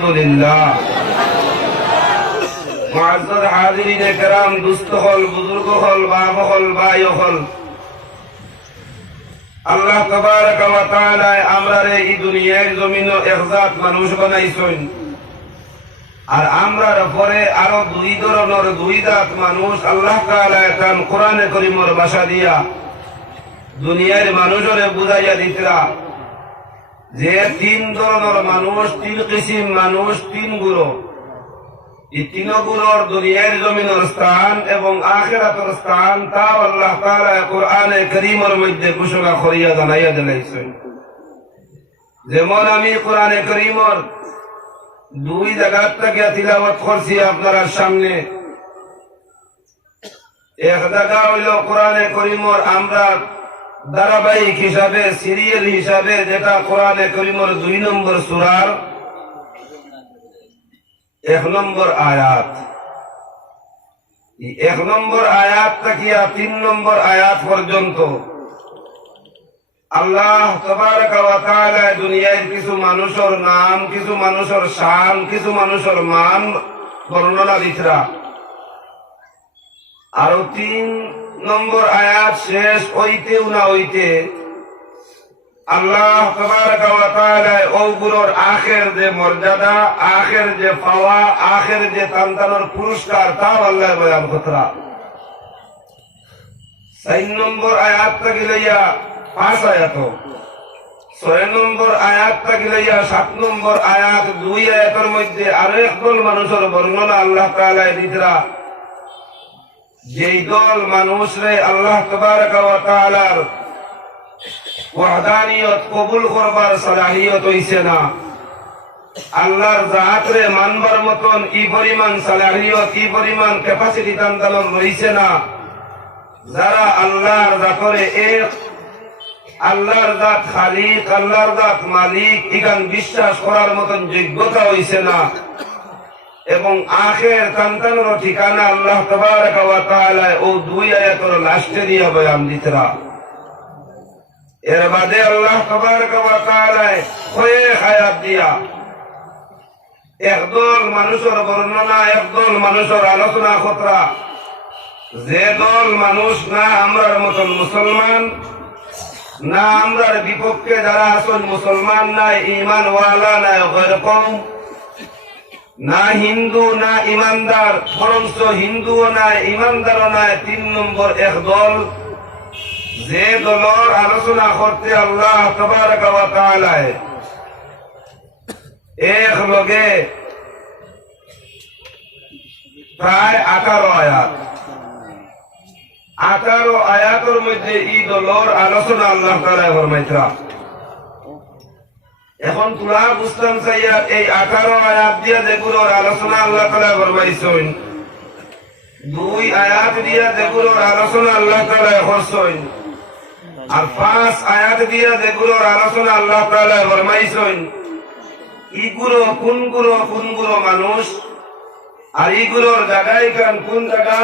আলহামদুলিল্লাহ। মুআজ্জাজ হাজিরিন কেরাম, দুস্থ হল, বুজুর্গ হল, বাপ হল, ভাই হল, আল্লাহ তাবারাক ওয়া তাআলা আমরারে এই দুনিয়ার জমিনে একজাত মানুষ বানাইছেন। আর আমরার পরে আরো দুই ধরনের দুই জাত মানুষ আল্লাহ তাআলা তান কোরআনে কারীমের ভাষা দিয়া দুনিয়ার মানুষরে বুঝাইয়া দিতরা যে তিন ধরনের মানুষ, তিন কিসিম মানুষ, তিন গুরু। এই তিন গুরুর দুনিয়ার জমিনের স্থান এবং আখিরাতের স্থান তাও আল্লাহ তাআলা কোরআনে কারীমের মধ্যে ঘোষণা করিয়া জানাইয়া দিলেছেন। যেমন আমি কোরআনে কারীমের দুই জায়গা থেকে তিলাওয়াত করছি আপনার সামনে। এক জায়গা হইল কোরআনে কারীমের আমরা ধারাবাহিক হিসাবে, সিরিয়াল হিসাবে, যেটা কোরআনে কারীমের 2 নম্বর সূরার 1 নম্বর আয়াত। 1 নম্বর আয়াত থেকে 3 নম্বর আয়াত পর্যন্ত আল্লাহ তাবারাক ওয়া তাআলা দুনিয়ার কিছু মানুষের নাম, কিছু মানুষের শান, কিছু মানুষের মান বর্ণনা দিতরা। আর 3 নম্বর আয়াত শেষ হইতেও না হইতে আল্লাহ তাবারাক ওয়া তাআলা ওগুলোর আখের যে মর্যাদা, আখের যে পাওয়া, আখের যে তান্তানোর পুরস্কার তাও আল্লাহ বয়ান করতরা। 4 নম্বর আয়াত থেকে লইয়া 5 আয়াত, 6 নম্বর আয়াত থেকে লইয়া 7 নম্বর আয়াত, 2 আয়াতের মধ্যে আরো একদল মানুষের বর্ণনা আল্লাহ তাআলা দিতরা। যেই দল মানুষরে আল্লাহ তাবারাক ওয়া তাআলার ওয়াহদানিয়ত কবুল করবার সালাহিয়ত হইছে না, আল্লাহর জাতরে মানবার মতন ই পরিমাণ সালাহিয়ত, ই পরিমাণ ক্যাপাসিটি তান্তানোর রইছে না, যারা আল্লাহর জাতরে এক, আল্লাহর জাত খালিক, আল্লাহর জাত মালিক ইগান বিশ্বাস করার মতন যোগ্যতা হইছে না, এবং আখের তান্তানোর ঠিকানা আল্লাহ তাবারাক ওয়া তাআলা ও 2 আয়াতের লাস্টে দিয়া বয়ান দিতরা। এর বাদে আল্লাহ তাবারাক ওয়া তাআলা কয়েক আয়াত দিয়া একদল মানুষের বর্ণনা, একদল মানুষের আলোচনা করতরা। যে দল মানুষ না আমরার মতন মুসলমান, না আমরার বিপক্ষে যারা আছেন মুসলমান নাই, ঈমান ওয়ালা নাই, এরকম না হিন্দু না ইমানদার, বরঞ্চ হিন্দুও নাই, ইমানদারও নাই, 3 নম্বর এক দল। যে দলের আলোচনা করতে আল্লাহ তাবারাক ওয়া তাআলা এক লগে প্রায় 18 আয়াত, 18 আয়াতের মধ্যে এই দলের আলোচনা আল্লাহ তাআলা ফরমাইতরা। এখন তোমরা বুঝতাম চাইয়া এই 18 আয়াত দিয়া যেগুলোর আলোচনা আল্লাহ তাআলা ফরমাইছেন, 2 আয়াত দিয়া যেগুলোর আলোচনা আল্লাহ তাআলা করছেন, আর 5 আয়াত দিয়া যেগুলোর আলোচনা আল্লাহ তাআলা ফরমাইছেন, ইগুলো কোন গুলো মানুষ, আর ইগুলোর জায়গায় কান কোন জায়গা,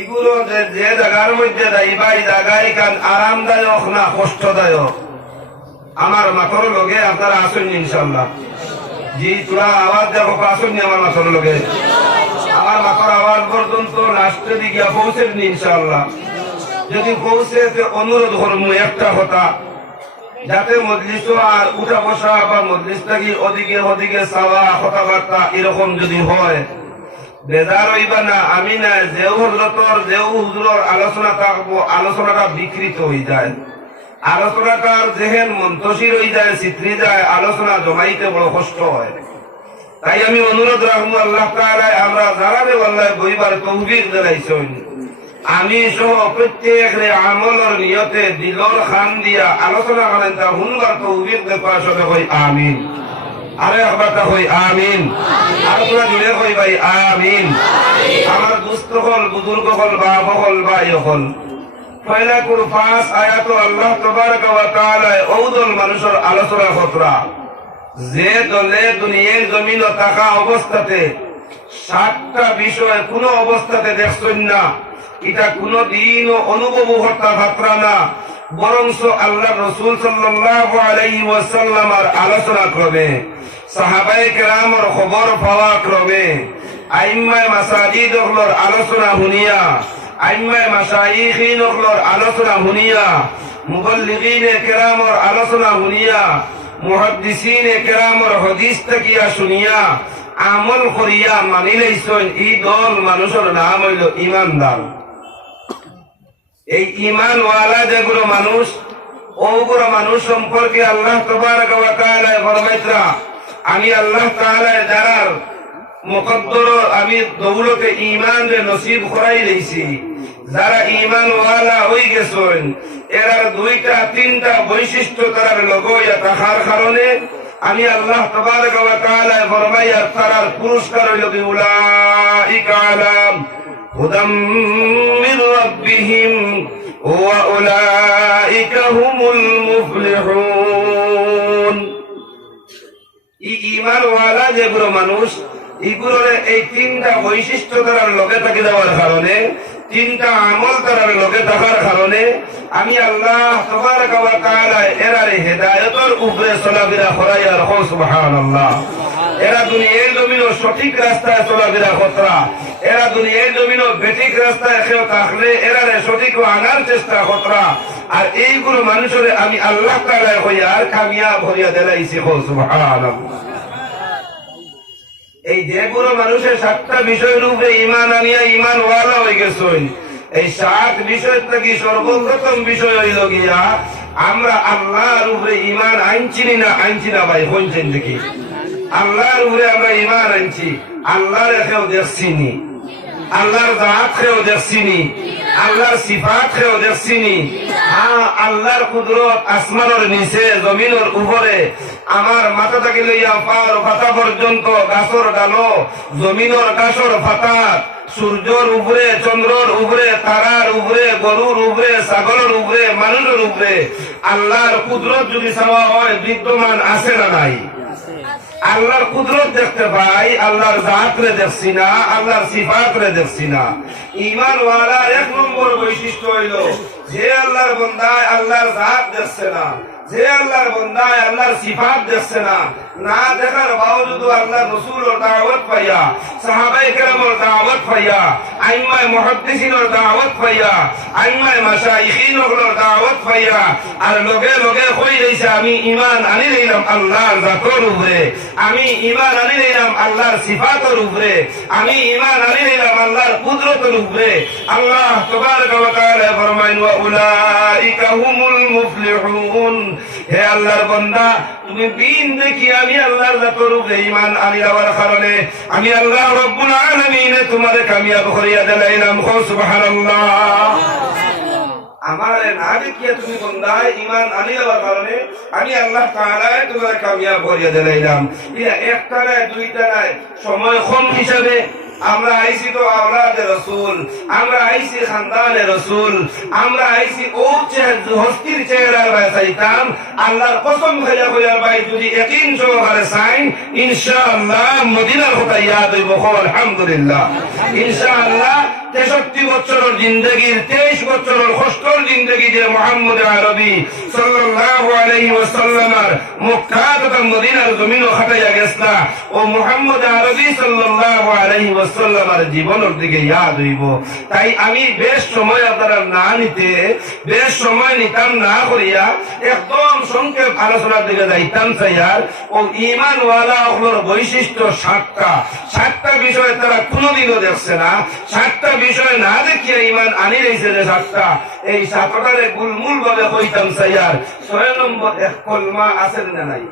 ইগুলো যে জায়গার মধ্যে যাইবা এই জায়গায় কান আরামদায়ক না কষ্টদায়ক। আমার মাথর লগে আপনারা আসেন ইনশাআল্লাহ। জি, তোরা আওয়াজ দেখো, আসেন আমার মাথর লগে। আমার মাথর আওয়াজ পর্যন্ত লাস্টে দিকে পৌঁছেন ইনশাআল্লাহ। যদি পৌঁছে অনুরোধ করবো একটা কথা, যাতে মজলিস আর উঠা বসা বা মজলিস থাকি ওদিকে ওদিকে চাওয়া কথাবার্তা এরকম যদি হয় বেজার হইবা না। আমি না যেও হজরতর যেও হুজুরের আলোচনা থাকবো, আলোচনাটা বিকৃত হয়ে যায়, আলোচনাটার যেহেন মন্তসির হয়ে যায়, চিত্রি যায়, আলোচনা জমাইতে বড় কষ্ট হয়। তাই আমি অনুরোধ রাখবো আল্লাহ তাআলা আমরা যারা আল্লাহ বইবার তৌফিক দিলাইছেন, আমি সহ প্রত্যেক আমলের নিয়তে দিলর খান দিয়া আলোচনা করেন তা হুনবার তৌফিক দেখা সবে কই আমিন। আরে একবার তা কই আমিন, আর তোরা জুড়ে কই ভাই আমিন। আমার দুস্থ হল, বুজুর্গ হল, বাপ হল, ভাই হল, পয়লা কোন 5 আয়াত আল্লাহ তাবারাক ওয়া তাআলা ওদল মানুষের আলোচনা করতরা। যে দলে দুনিয়ার জমিন থাকা অবস্থাতে 7টা বিষয় কোন অবস্থাতে দেখছেন না, এটা কোনদিন অনুভব করতে পাত্রা না, বরং আল্লাহ রাসূল সাল্লাল্লাহু আলাইহি ওয়াসাল্লামের আলোচনা ক্রমে সাহাবায়ে কেরামর খবর পাওয়া ক্রমে আইম্মায়ে মাসাজিদ হলর আলোচনা শুনিয়া আইম্মায়ে মাশায়িখিন হলর আলোচনা শুনিয়া মুবল্লিগিনে কেরামর আলোচনা শুনিয়া মুহাদ্দিসিনে কেরামর হাদিস তাকিয়া শুনিয়া আমল করিয়া মানি লইছেন এই দল মানুষের নাম হইল ইমানদার। এই ইমানওয়ালা যেগুলো মানুষ ওগুলো মানুষ সম্পর্কে আল্লাহ তাবারক ওয়া তাআলা ফরমাইতরা আমি আল্লাহ তাআলা যারার মুকদ্দর আমি দৌলতে ঈমান রে নসিব করাই লইছি যারা ঈমানওয়ালা হই গেছেন এরার দুইটা তিনটা বৈশিষ্ট্য তারার লগইয়া তাহার কারণে আমি আল্লাহ তাবারক ওয়া তাআলা ফরমাইয়া তারার পুরস্কার হইল উলাইকা আলা হুদাম মির রাব্বিহিম ওয়া উলাইকা হুমুল মুফলিহুন। ঈমানওয়ালা যেগুলো মানুষ এগুলোর এই তিনটা বৈশিষ্ট্য তারার লগে থাকি যাওয়ার কারণে তিনটা আমল তারার লগে থাকার কারণে আমি আল্লাহ তাবারক ওয়া তাআলা এরার হেদায়েতের উপরে চলাফেরা করাইয়া রাখো সুবহানাল্লাহ। এরা দুনিয়ার জমিনও সঠিক রাস্তায় চলাফেরা করা এরা দুনিয়ার জমিনও বেঠিক রাস্তায় কেউ থাকলে এরারে সঠিক আনার চেষ্টা করা আর এইগুলো মানুষের আমি আল্লাহ তাআলা হইয়া আর কামিয়াব হইয়া দিলাইছি সুবহানাল্লাহ। এই যেগুলো মানুষের সাতটা বিষয়ের উপরে ইমান আনিয়া ইমান ওয়ালা হয়ে গেছেন এই 7 বিষয় থেকে সর্বপ্রথম বিষয় হইল গিয়া আমরা আল্লাহর উপরে ইমান আনছি না ভাই হইছেন দেখি আল্লাহর উপরে আমরা ইমান আনছি আল্লাহর কেউ দেখছিনি আল্লাহর জাত কেউ দেখছিনি আল্লাহর সিফাত কেউ দেখছিনি আল্লাহর কুদরত আসমানের নিচে জমিনের উপরে আমার মাথা থেকে লইয়া পাওয়ার পাতা পর্যন্ত গাছর ডালো জমিনের গাছর পাতা সূর্যর উপরে চন্দ্রর উপরে তারার উপরে গরুর উপরে ছাগলের উপরে মানুষের উপরে আল্লাহর কুদরত যদি চাওয়া হয় বিদ্যমান আছে না নাই? আল্লাহর কুদরত দেখতে পাই আল্লাহর জাত রে দেখছি না আল্লাহর সিফাত রে দেখছি না। ঈমানওয়ালার 1 নম্বর বৈশিষ্ট্য হইল যে আল্লাহর বান্দায় আল্লাহর জাত দেখছে না যে আল্লাহর বান্দায় আল্লাহর সিফাত দেখছে না না দেখার বাওজুদু আল্লাহর রাসূলের দাওয়াত পাইয়া সাহাবায়ে কেরামের দাওয়াত পাইয়া আইম্মায়ে মুহাদ্দিসিনের দাওয়াত পাইয়া আইম্মায়ে মাশায়িখিনের দাওয়াত পাইয়া আর লগে লগে কই রইছে আমি ঈমান আনি লইলাম আল্লাহর জাতের উপরে আমি ঈমান আনি লইলাম আল্লাহর সিফাতের উপরে আমি ঈমান আনি লইলাম আল্লাহর কুদরতের উপরে। আল্লাহ তাবারক ওয়া তাআলা ফরমায়েন ওয়া উলাইকা হুমুল মুফলিহুন। হে আল্লাহর বান্দা তুমি দিন দেখি আমি আল্লাহর জাতের উপরে ঈমান আনি লওয়ার কারণে আমি আল্লাহ রাব্বুল আলামিন তোমারে কামিয়াব করিয়া দিলাম সুবহানাল্লাহ। আমার না দেখিয়া তুমি বান্দায় ঈমান আনি লওয়ার কারণে আমি আল্লাহ তাআলা তোমারে কামিয়াব করিয়া দিলাম। ইয়া একটা না দুইটা না সময় কম হিসাবে আমরা আইছি তো আওলাদে রাসূল আমরা আইছি খানদানে রাসূল আমরা আইছি ও হস্তির চেহারা বাঁচাইতাম আল্লাহর কসম খাইয়া কইয়ার ভাই যদি ইয়াকিন সহকারে চাই ইনশাআল্লাহ মদিনার কথা ইয়াদ হইব আলহামদুলিল্লাহ। ইনশাআল্লাহ 63 বছরের জিন্দেগির 23 বছরের কষ্টর জিন্দেগি যে মুহাম্মদ আরবি সাল্লাল্লাহু আলাইহি ওয়াসাল্লামের মক্কা তথা মদিনার জমিনও খাটাইয়া গেছলা ও মুহাম্মদ আরবি সাল্লাল্লাহু আলাইহি ওয়াসাল্লামের জীবনের দিকে ইয়াদ হইব। তাই আমি বেশ সময় আপনারা না নিতে বেশ সময় নিতাম না করিয়া একদম সংক্ষেপ আলোচনার দিকে যাইতাম চাইয়ার ও ঈমানওয়ালা হলোর বৈশিষ্ট্য 7টা বিষয় তারা কোনোদিনও দেখছে না 7টা বিষয় না দেখিয়া ঈমান আনি রইছে যে 7টা এই 7টারে গুলমুল ভাবে কইতাম চাইয়ার 6 নম্বর এক কলমা আছে না নাই?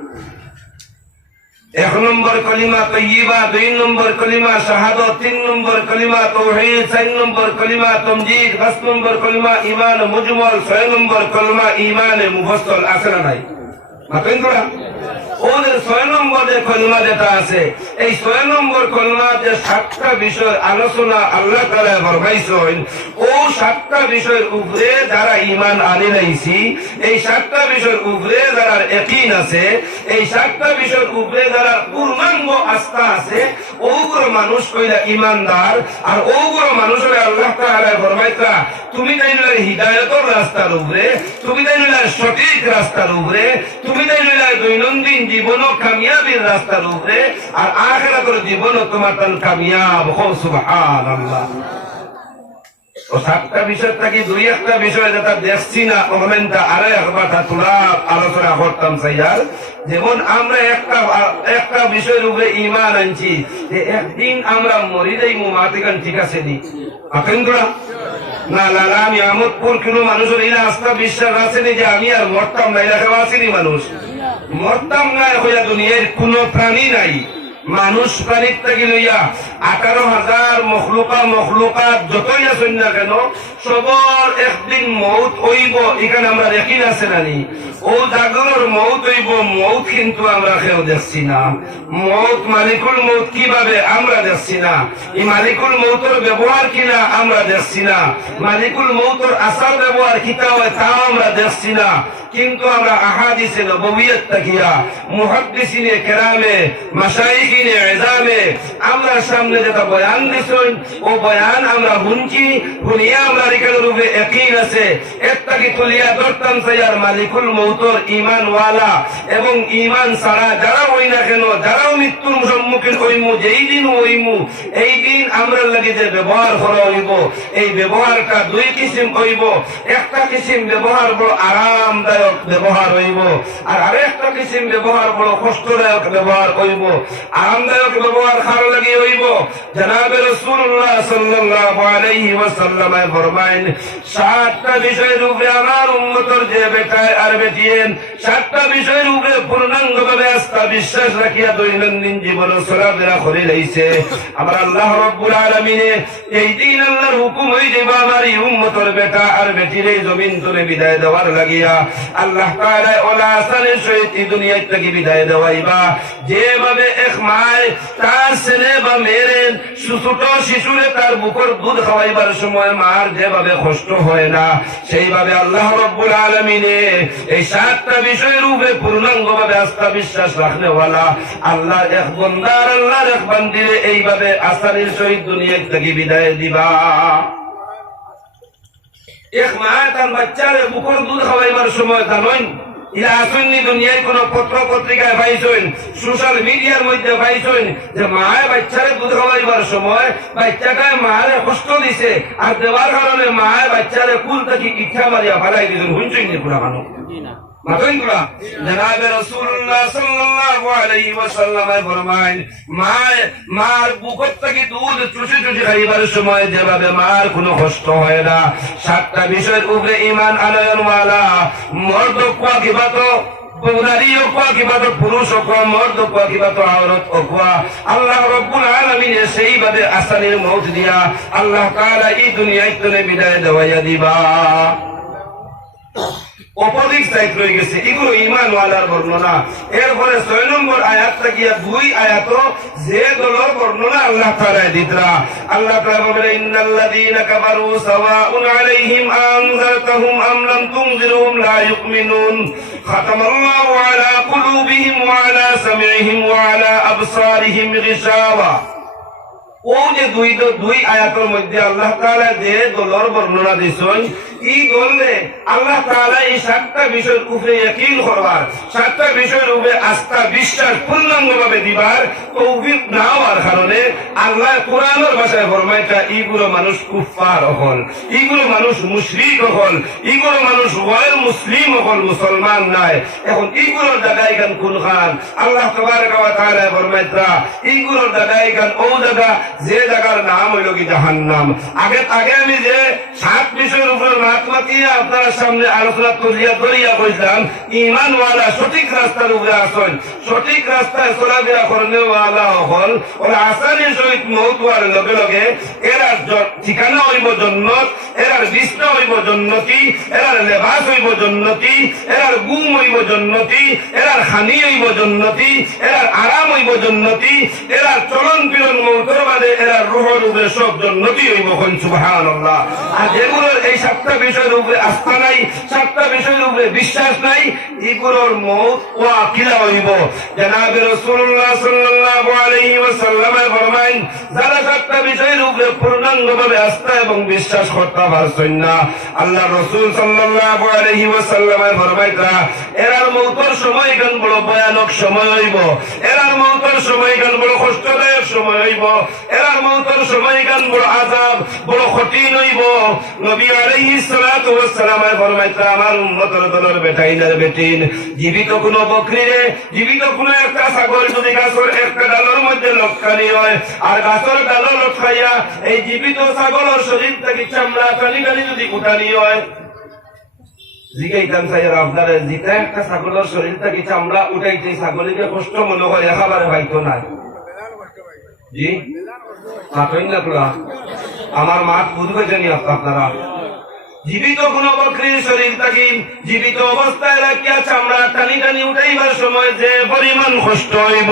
1 নম্বর কলিমা তয়্যিবা 2 নম্বর কলিমা শাহাদাত 3 নম্বর কলিমা তাওহীদ 4 নম্বর কলিমা তামজিদ 5 নম্বর কলিমা ঈমান মুজমাল 6 নম্বর কলিমা ঈমান মুফাসসাল আছে না নাই? মাতেন তোরা ওদের 6 নম্বর যে কলিমা যেটা আছে এই 6 নম্বর কলিমা যে 7টা বিষয় আলোচনা আল্লাহ তাআলা ফরমাইছেন ও 7টা বিষয়ের উপরে যারা ঈমান আনি লাইছি এই 7টা বিষয়ের উপরে যারা ইয়াকিন আছে এই 7টা বিষয়ের উপরে যারা পূর্ণাঙ্গ আস্থা আছে ওগুলো মানুষ কইলা ইমানদার আর ওগুলো মানুষ হলে আল্লাহ তাআলা ফরমাইতা তুমি তাইলা হিদায়াতের রাস্তার উপরে তুমি তাইলা সঠিক রাস্তার উপরে তুমি তাইলা দৈনন্দিন জীবন কামিয়াবির রাস্তার উপরে আর আখিরাতের জীবন তোমার তান কামিয়াব হও সুবহানাল্লাহ ও সাতটা বিষয় থাকি দুই একটা বিষয় যেটা দেখছি না ওখানটা আরো একবার তোলা আলোচনা করতাম চাইয়ার যেমন আমরা একটা বিষয়ের উপরে ইমান আনছি যে একদিন আমরা মরি যাই মাতিকান ঠিক আছে নি আকেন্দ্রা না লালা আমি আমোদপুর কোনো মানুষের এই আস্থা বিশ্বাস আসেনি যে আমি আর মরতাম না এলাকা আসেনি মানুষ মরতাম না হইয়া দুনিয়ার কোনো প্রাণী নাই মানুষ প্রাণীর থেকে লইয়া 18,000 মখলুকাত যতই আছেন না কেন সবর একদিন মৌত হইব এখানে আমরা দেখি আছে নানি ও জাগর মৌত হইব মৌত কিন্তু আমরা কেউ দেখছি না মৌত মালিকুল মৌত কিভাবে আমরা দেখছি না এই মালিকুল মৌতের ব্যবহার কিনা আমরা দেখছি না মালিকুল মৌতের আসার ব্যবহার কিতা হয় তাও আমরা দেখছি না কিন্তু আমরা আহাদিসে নববিয়ত তাকিয়া মুহাদ্দিসিনে কেরামে মাশাইখিনে ইজামে আমরা সামনে যেটা বয়ান দিছেন ও বয়ান আমরা শুনছি শুনিয়া আমরা এখানে রূপে ইয়াকিন আছে এত্তাকি তুলিয়া ধরতাম সাইয়ার মালিকুল মৌতর ঈমানওয়ালা এবং ঈমান ছাড়া যারা হই না কেন যারাও মৃত্যুর সম্মুখীন হইমু যেই দিন হইমু এই দিন আমরা লাগি যে ব্যবহার করা হইব এই ব্যবহারটা দুই কিসিম হইব একটা কিসিম ব্যবহার বড় আরামদায়ক ব্যবহার হইব আর আরেকটা কিসিম ব্যবহার বড় কষ্টদায়ক ব্যবহার হইব আরামদায়ক ব্যবহার কার লাগি হইব জনাবে রাসূলুল্লাহ সাল্লাল্লাহু আলাইহি ওয়াসাল্লাম ফরমায়েন 7টা বিষয়ের উপরে আমার উম্মতের যে বেটায় আর বেটিয়েন 7টা বিষয়ের উপরে পূর্ণাঙ্গভাবে আস্থা বিশ্বাস রাখিয়া দৈনন্দিন জীবন চলাফেরা করে লইছে আমার আল্লাহ রাব্বুল আলামিনে এই দিন আল্লাহর হুকুম হই যাবে আমার এই উম্মতের বেটা আর বেটির এই জমিন তুলে বিদায় দেওয়ার লাগিয়া আল্লাহ তাআলা ওলা আসানের সহিত এই দুনিয়া থেকে বিদায় দেওয়াইবা যেভাবে এক মায় তার ছেলে বা মেয়ের ছোট শিশুরে তার বুকের দুধ খাওয়াইবার সময় মার যেভাবে কষ্ট হয় না সেইভাবে আল্লাহ রাব্বুল আলামিনে এই 7টা বিষয়ের উপরে পূর্ণাঙ্গভাবে আস্থা বিশ্বাস রাখনেওয়ালা আল্লাহ এক বন্দার আল্লাহর এক বান্দিরে এইভাবে আসানের সহিত দুনিয়া থেকে বিদায় দিবা এক মা তার বাচ্চারে বুকের দুধ খাওয়াইবার সময় জানেন ইলা আসন্নি দুনিয়ায় কোন পত্র পত্রিকায় পাইছেন সোশ্যাল মিডিয়ার মধ্যে পাইছেন যে মায়ের বাচ্চারে দুধ খাওয়াইবার সময় বাচ্চাটায় মায়ের কষ্ট দিছে আর দেওয়ার কারণে মায়ের বাচ্চারে কুল থেকে ইচ্ছা মারিয়া ফালাই দিয়েছেন শুনছেন নি পুরা মানুষ মাতঙ্গুলা জনাবে রাসূলুল্লাহ সাল্লাল্লাহু আলাইহি ওয়াসাল্লাম ফরমায়েন মার বুকের থেকে দুধ চুষে চুষে খাইবার সময় যেভাবে মার কোনো কষ্ট হয় না 7টা বিষয়ের উপরে ঈমান আনয়নওয়ালা মর্দ কোয়া কিবা তো নারী কোয়া কিবা তো পুরুষ কোয়া মর্দ কোয়া কিবা তো আওরত কোয়া আল্লাহ রাব্বুল আলামিন সেইভাবে আসানির মউত দিয়া আল্লাহ তাআলা এই দুনিয়ায় তুলে বিদায় দেওয়া দিবা অপোজিট সাইড রয়ে গেছে এগুলো ঈমানওয়ালার বর্ণনা এরপরে 6 নম্বর আয়াত থেকে 2 আয়াত যে দলের বর্ণনা আল্লাহ তাআলা দিতরা আল্লাহ তাআলা বলে ইন্নাল্লাযীনা কাফারু সাওয়াউন আলাইহিম আনজারতাহুম আম লাম তুনজিরহুম লা ইউমিনুন খাতামাল্লাহু আলা কুলুবিহিম ওয়া আলা সামি'হিম ওয়া আলা আবসারিহিম গিশাওয়া ও যে দুই আয়াতের মধ্যে আল্লাহ তাআলা যে দলের বর্ণনা দিয়েছেন এই দলে আল্লাহ তাআলা এই 7টা বিষয়ের উপরে ইয়াকিন করবার 7টা বিষয়ের উপরে আস্থা বিশ্বাস পূর্ণাঙ্গভাবে দিবার তৌফিক না হওয়ার কারণে আল্লাহ কোরআনের ভাষায় ফরমাইতা এইগুলো মানুষ কুফফার হল এইগুলো মানুষ মুশরিক হল এইগুলো মানুষ গয়র মুসলিম হল মুসলমান নাই এখন এইগুলোর জায়গায় গান কোন খান আল্লাহ তাবারক ওয়া তাআলা ফরমাইতা এইগুলোর জায়গায় গান ও জায়গা যে জায়গার নাম হইল কি জাহান্নাম আগে আমি যে 7 বিষয়ের উপরে আপনার সামনে আলোচনা করিয়া কইলাম ঈমানওয়ালা সঠিক রাস্তার উপরে আসেন সঠিক রাস্তায় চলাফেরা করেওয়ালা হল ওরা আসানের সহিত মৌত হওয়ার লগে লগে এরা ঠিকানা হইব জান্নাত এরার বিছনা হইব জান্নাতি এরার লেবাস হইব জান্নাতি এরার ঘুম হইব জান্নাতি এরার খানি হইব জান্নাতি এরার আরাম হইব জান্নাতি এরার চলন ফিরন মৌতের বাদে এরার রূহের উপরে সব জান্নাতি হইব সুবহানাল্লাহ আর যেগুলোর এই 7টা বিষয়ের উপরে আস্থা নাই 7টা বিষয়ের উপরে বিশ্বাস নাই এগুলোর মৌত ওয়া কিলা হইব জনাবে রাসূলুল্লাহ সাল্লাল্লাহু আলাইহি ওয়াসাল্লাম ফরমাইন, যারা সাতটা বিষয়ের উপরে পূর্ণাঙ্গভাবে আস্থা এবং বিশ্বাস করতে পারছেন না, আল্লাহ রাসূল সাল্লাল্লাহু আলাইহি ওয়াসাল্লাম ফরমাইতা এরার মৌতের সময়গান বড় ভয়ানক সময় হইব, এরার মৌতের সময়গান বড় কষ্টদায়ক সময় হইব, এরার মৌতের সময়গান বড় আযাব, বড় কঠিন হইব। নবী আলাইহিস সালাতু ওয়াস সালাম ফরমাইতা আমার উম্মতের দলের বেটাইনার বেটিন জীবিত কোন বকরিরে, জীবিত কোন একটা ছাগল যদি গাছের একটা ডালের মধ্যে লটকানি হয় আর গাছের ডাল লটকাইয়া এই জীবিত ছাগলের শরীর থেকে চামড়া টানি টানি যদি উঠানি হয়, জিগাইতাম চাই আপনারা জিতা একটা ছাগলের শরীর থেকে চামড়া উঠাইতে ছাগলিকে কষ্ট মনে হয় একেবারে ভাইতো নাই। জি মাতই না তোরা আমার মাঠ বুঝবে জানি আপনারা জীবিত কোন বকরির শরীর থাকি জীবিত অবস্থায় রাখিয়া চামড়া টানি টানি উঠাইবার সময় যে পরিমাণ কষ্ট হইব,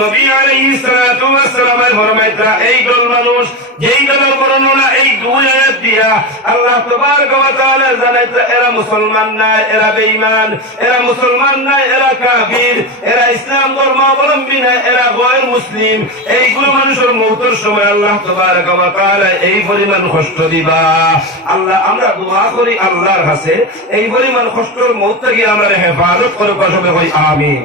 নবী আলাইহিস সালাতু ওয়াস সালামের ফরমাইতা এই দল মানুষ যেই দলের বর্ণনা এই দুই আয়াত দিয়া আল্লাহ তাবারক ওয়া তাআলা জানাইতা এরা মুসলমান নাই, এরা বেঈমান, এরা মুসলমান নাই, এরা কাফির, এরা ইসলাম ধর্ম অবলম্বী নাই, এরা গয়র মুসলিম। এইগুলো মানুষের মৌতের সময় আল্লাহ তাবারক ওয়া তাআলা এই পরিমাণ কষ্ট দিবা। আল্লাহ আমরা দোয়া করি আল্লাহর কাছে এই পরিমাণ কষ্টের মৌত থেকে আমরা হেফাজত করে পাশে হই আমিন।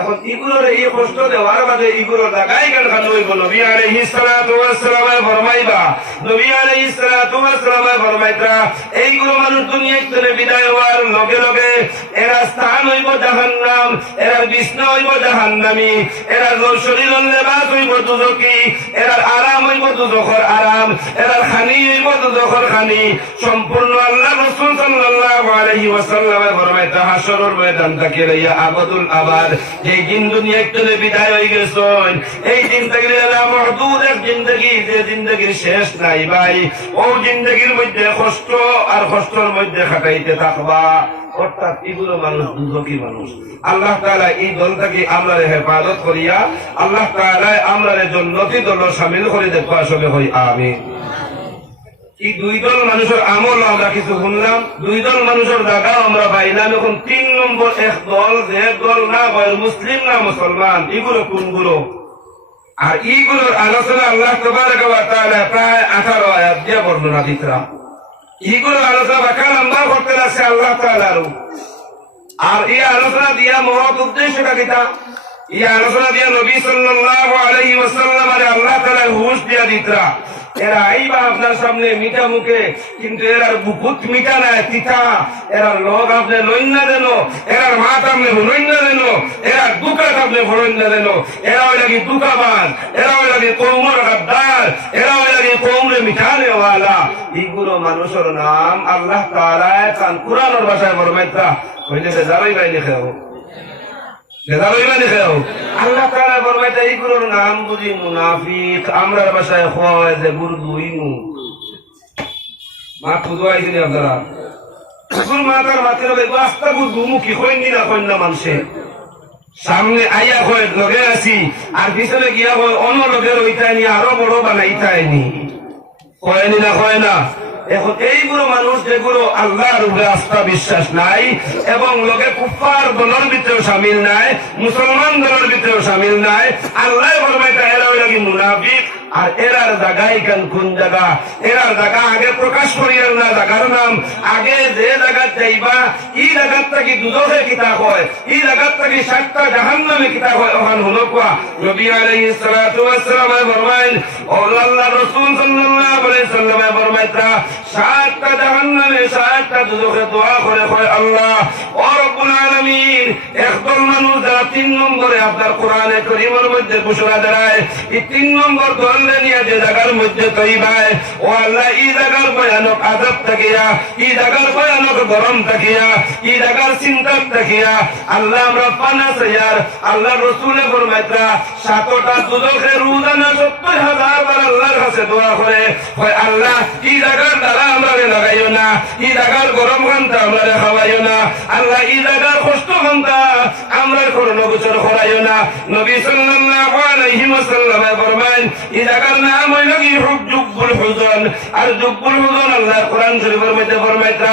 এখন ইগুলোর এই কষ্ট দেওয়ার বাদে ইগুলোর লাগাই গান খানো হইব। নবী আলাইহিস সালাতু ওয়াস সালাম ফরমাইবা, নবী আলাইহিস সালাতু ওয়াস সালাম ফরমাইতা এইগুলো মানুষ দুনিয়া থেকে বিদায় হওয়ার লগে লগে এরা স্থান হইব জাহান্নাম, এরা বিছনা হইব জাহান্নামী, এরা শরীরের লেবাস হইব দুজকি, এরা আরাম হইব দুজখর আরাম, এরা খানি হইব দুজখর খানি। সম্পূর্ণ আল্লাহ রাসূল সাল্লাল্লাহু আলাইহি ওয়াসাল্লাম ফরমাইতা হাশরের ময়দান থেকে লইয়া আবাদুল আবাদ এই দিন দুনিয়া থেকে বিদায় হয়ে গেছেন, এই দিন থেকে মাহদুদ এক জিন্দগি, যে জিন্দগির শেষ নাই ভাই, ও জিন্দগির মধ্যে কষ্ট আর কষ্টের মধ্যে খাটাইতে থাকবা। অর্থাৎ এগুলো মানুষ দুঃখী মানুষ। আল্লাহ তাআলা এই দলটাকে আমরা হেফাজত করিয়া আল্লাহ তাআলা আমরা জান্নাতি দল শামিল করে দেখবা আসলে হই আমিন। এই দুই দল মানুষের আমল আমরা কিছু শুনলাম, দুই দল মানুষের জায়গাও আমরা পাইলাম। এখন 3 নম্বর এক দল, যে দল না হয় মুসলিম না মুসলমান, এগুলো কোনগুলো? আর এইগুলোর আলোচনা আল্লাহ তাবারক ওয়া তাআলা প্রায় 18 আয়াত দিয়ে বর্ণনা দিতরা। এইগুলোর আলোচনা বাঁকা লম্বা করতে আছে আল্লাহ তাআলার। আর এই আলোচনা দিয়া মহৎ উদ্দেশ্যটা কিতা? এই আলোচনা দিয়া নবী সাল্লাল্লাহু আলাইহি ওয়াসাল্লাম আল্লাহ তাআলা হুশ দিয়া দিতরা। এরা আইবা আপনার সামনে মিঠা মুখে, কিন্তু এরার বুকুত মিঠা নাই, তিতা। এরার লোক আপনি লইন না দেন, এরার মাত আপনি হলইন না দেন, এরার দুকাত আপনি ভরইন না দেন। এরা ওই লাগি দুকাবাজ, এরা ওই লাগি কৌমর গাদ্দার, এরা ওই লাগি কৌমরে মিঠানেওয়ালা। এইগুলো মানুষের নাম আল্লাহ তাআলা কান কুরআনের ভাষায় ফরমাইতা হইলে বেজারই বাইলে খাও, বেজারই বাইলে খাও। আল্লাহ তাআলা ফরমাইতা এইগুলোর নাম বুঝি মুনাফিক। আমরার ভাষায় হয় যে গুরু ইনু মা খুদু আইছেন আপনারা গুরু মাতার মাথার রাস্তা গুরু মুখী হইনি না কন্যা মানুষে সামনে আইয়া হয় লগে আছি আর পিছনে গিয়া হয় অন্য লোকের ওইটাই নি আরো বড় বানাইতাইনি, হয়নি না হয় না। এখন এইগুলো মানুষ যেগুলো আল্লাহর উপরে আস্থা বিশ্বাস নাই এবং লোকে কুফার দলের ভিতরেও সামিল নাই, মুসলমান দলের ভিতরেও সামিল নাই, আল্লাহ ফরমাইতা এরা ওই লাগি মুনাফিক। আর এরার জায়গায় কোন জায়গা? এরার জায়গা আগে প্রকাশ করিয়ার না, জায়গার নাম আগে যে জায়গায় যাইবা এই জায়গার থেকে দুজখে কিতাব হয়, এই জায়গার থেকে 7টা জাহান্নামে কিতাব হয়। ওখান হলো কোয়া নবী আলাইহিস সালাতু ওয়াস সালাম ফরমাইন, ও আল্লাহর রাসূল সাল্লাল্লাহু আলাইহি সাল্লাম ফরমাইতা 7টা জাহান্নামে 7টা দুজখে দোয়া করে কয় আল্লাহ ও রব্বুল আলামিন, একদল মানুষ যারা 3 নম্বরে আপনার কোরআনে কারীমের মধ্যে ঘোষণা দেয়, এই 3 নম্বর দল নিয়ে যে জায়গার মধ্যে তৈবায়, ও আল্লাহ এই জায়গার ভয়ানক আযাব থাকিয়া, এই জায়গার ভয়ানক গরম থাকিয়া, এই জায়গার চিন্তা থাকিয়া আল্লাহ আমরা পানা চাইয়ার। আল্লাহ রসুলে ফরমাইতা 7টা দুজখে রোজানা 70,000 বার আল্লাহর কাছে দোয়া করে হয় আল্লাহ এই জায়গার দ্বারা আমরা লাগাইও না, এই জায়গার গরম ঘন্টা আমরা খাওয়াইও না, আল্লাহ এই জায়গার কষ্ট ঘন্টা আমরা কোনো গোচর করাইও না। নবী সাল্লাল্লাহু আলাইহি ওয়াসাল্লাম ফরমাইন এই জায়গার নাম হইল কি জুব্বুল হুজন। আর জুব্বুল হুজন আল্লাহ কোরআন শরীফের মধ্যে ফরমাইতা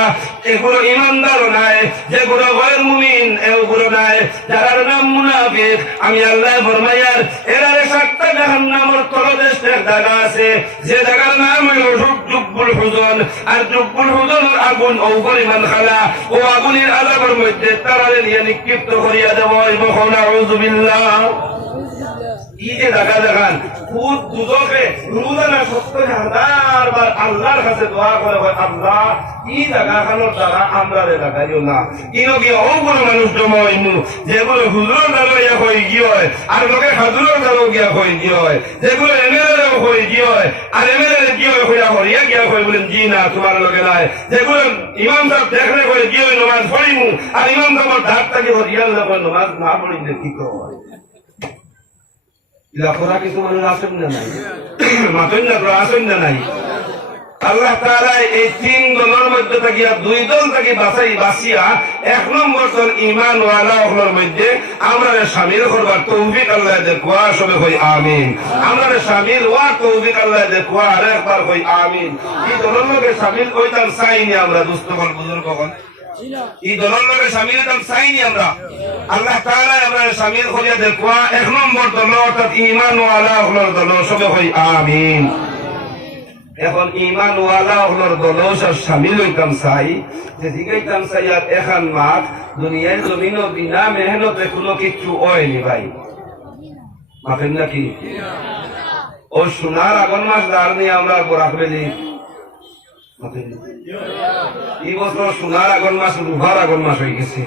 এগুলো ইমানদার নাই, যেগুলো গয়র মুমিন এগুলো নাই, যারা নাম মুনাফিক আমি আল্লাহ ফরমাইয়ার এরা জায়গা আছে, যে জায়গার নাম হইল জুব্বুল হুজন। আর জুব্বুল হুজনের আগুন ও পরিমাণ খালা, ও আগুনের আযাবের মধ্যে তারারে নিয়ে নিক্ষিপ্ত করিয়া দেব। নাউযু বিল্লাহ। এই যে জায়গা দেখান খুব দুজকে রোজানা ৭০,০০০ বার আল্লাহর কাছে দোয়া করে, আল্লাহ এই জায়গাখানোর দ্বারা আমরা দেখাইও না। ইনো গিয়ে অগুলো মানুষ জমা হইমু, যেগুলো হুজুরের দ্বারা ইয়া হয়ে গিয়ে হয়, আর লোকে হাজুরের দ্বারাও গিয়া হয়ে গিয়ে হয়, যেগুলো এমএলএ হয়ে গিয়ে হয়, আর এমএলএ গিয়ে হইয়া হরিয়া গিয়া হয়ে বলেন জি না তোমার লোকে নাই, যেগুলো ইমাম সাহেব দেখলে করে গিয়ে নমাজ পড়িমু, আর ইমাম সাহেব ধার থাকি হরিয়া নমাজ না পড়িলে কি হয়। লাখরা কিছু মানুষ আসেন না নাই, মাতন না আসেন না নাই। আল্লাহ তাআলা এই ৩ দলের মধ্যে থাকিয়া ২ দল থেকে বাঁচিয়া ১ নম্বর দল ঈমান ওয়ালা হলোর মধ্যে আমরা শামিল করবার তৌফিক আল্লাহ দে কোয়া। সবে কই আমিন। আমরা শামিল ওয়া তৌফিক আল্লাহ দে কোয়া। আর একবার কই আমিন। এই দলের লগে শামিল হইতাম চাইনি আমরা, দুস্থকল বুজুর্গগণ, এই দলের লগে শামিল হইতাম চাইনি আমরা। আল্লাহ তাআলা আমরা শামিল করিয়া দে কোয়া ১ নম্বর দল, অর্থাৎ ঈমান ওয়ালা হলোর দল। সবে কই আমিন। এখন ঈমান ওয়ালা হলোর দলস আর শামিল হইতাম চাই, যে দিগাইতাম চাই আর এখান মাঠ দুনিয়ার জমিন বিনা মেহনতে কোনো কিছু হয়নি ভাই, মাফেন নাকি? ও সোনার আগুন মাছ দাঁড় নিয়ে আমরা গোড়া ফেলি, এই বছর সোনার আগুন মাছ রুহার আগুন মাছ হয়ে গেছে।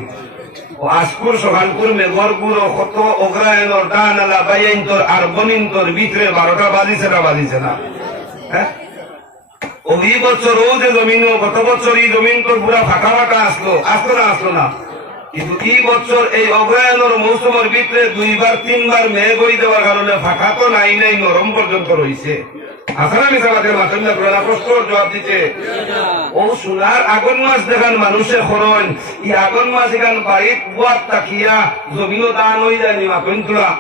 ও আজকুর সকালপুর মেঘর গুড়ো কত অগ্রায়ণর ডান আলা বাইন তোর আর বনিন তোর ভিতরে ১২টা বাজিছে না? হ্যাঁ, ওই বছর ও যে জমিন, গত বছর এই জমিন তোর পুরা ফাঁকা আসলো না, কিন্তু এই বছর এই অগ্রায়ণের মৌসুমের ভিতরে ২-৩ বার মেঘ হয়ে দেওয়ার কারণে ফাঁকা তো নাই, নরম পর্যন্ত রয়েছে। আসানা মিসালাকে মাথেন না করে প্রশ্ন জবাব দিতে। ও সোনার আগুন মাছ দেখান মানুষে খরণ, এই আগুন মাছ এখান বাড়ির বুয়ার তাকিয়া জমিনও দান হয়ে যায়নি, মাথেন তোলা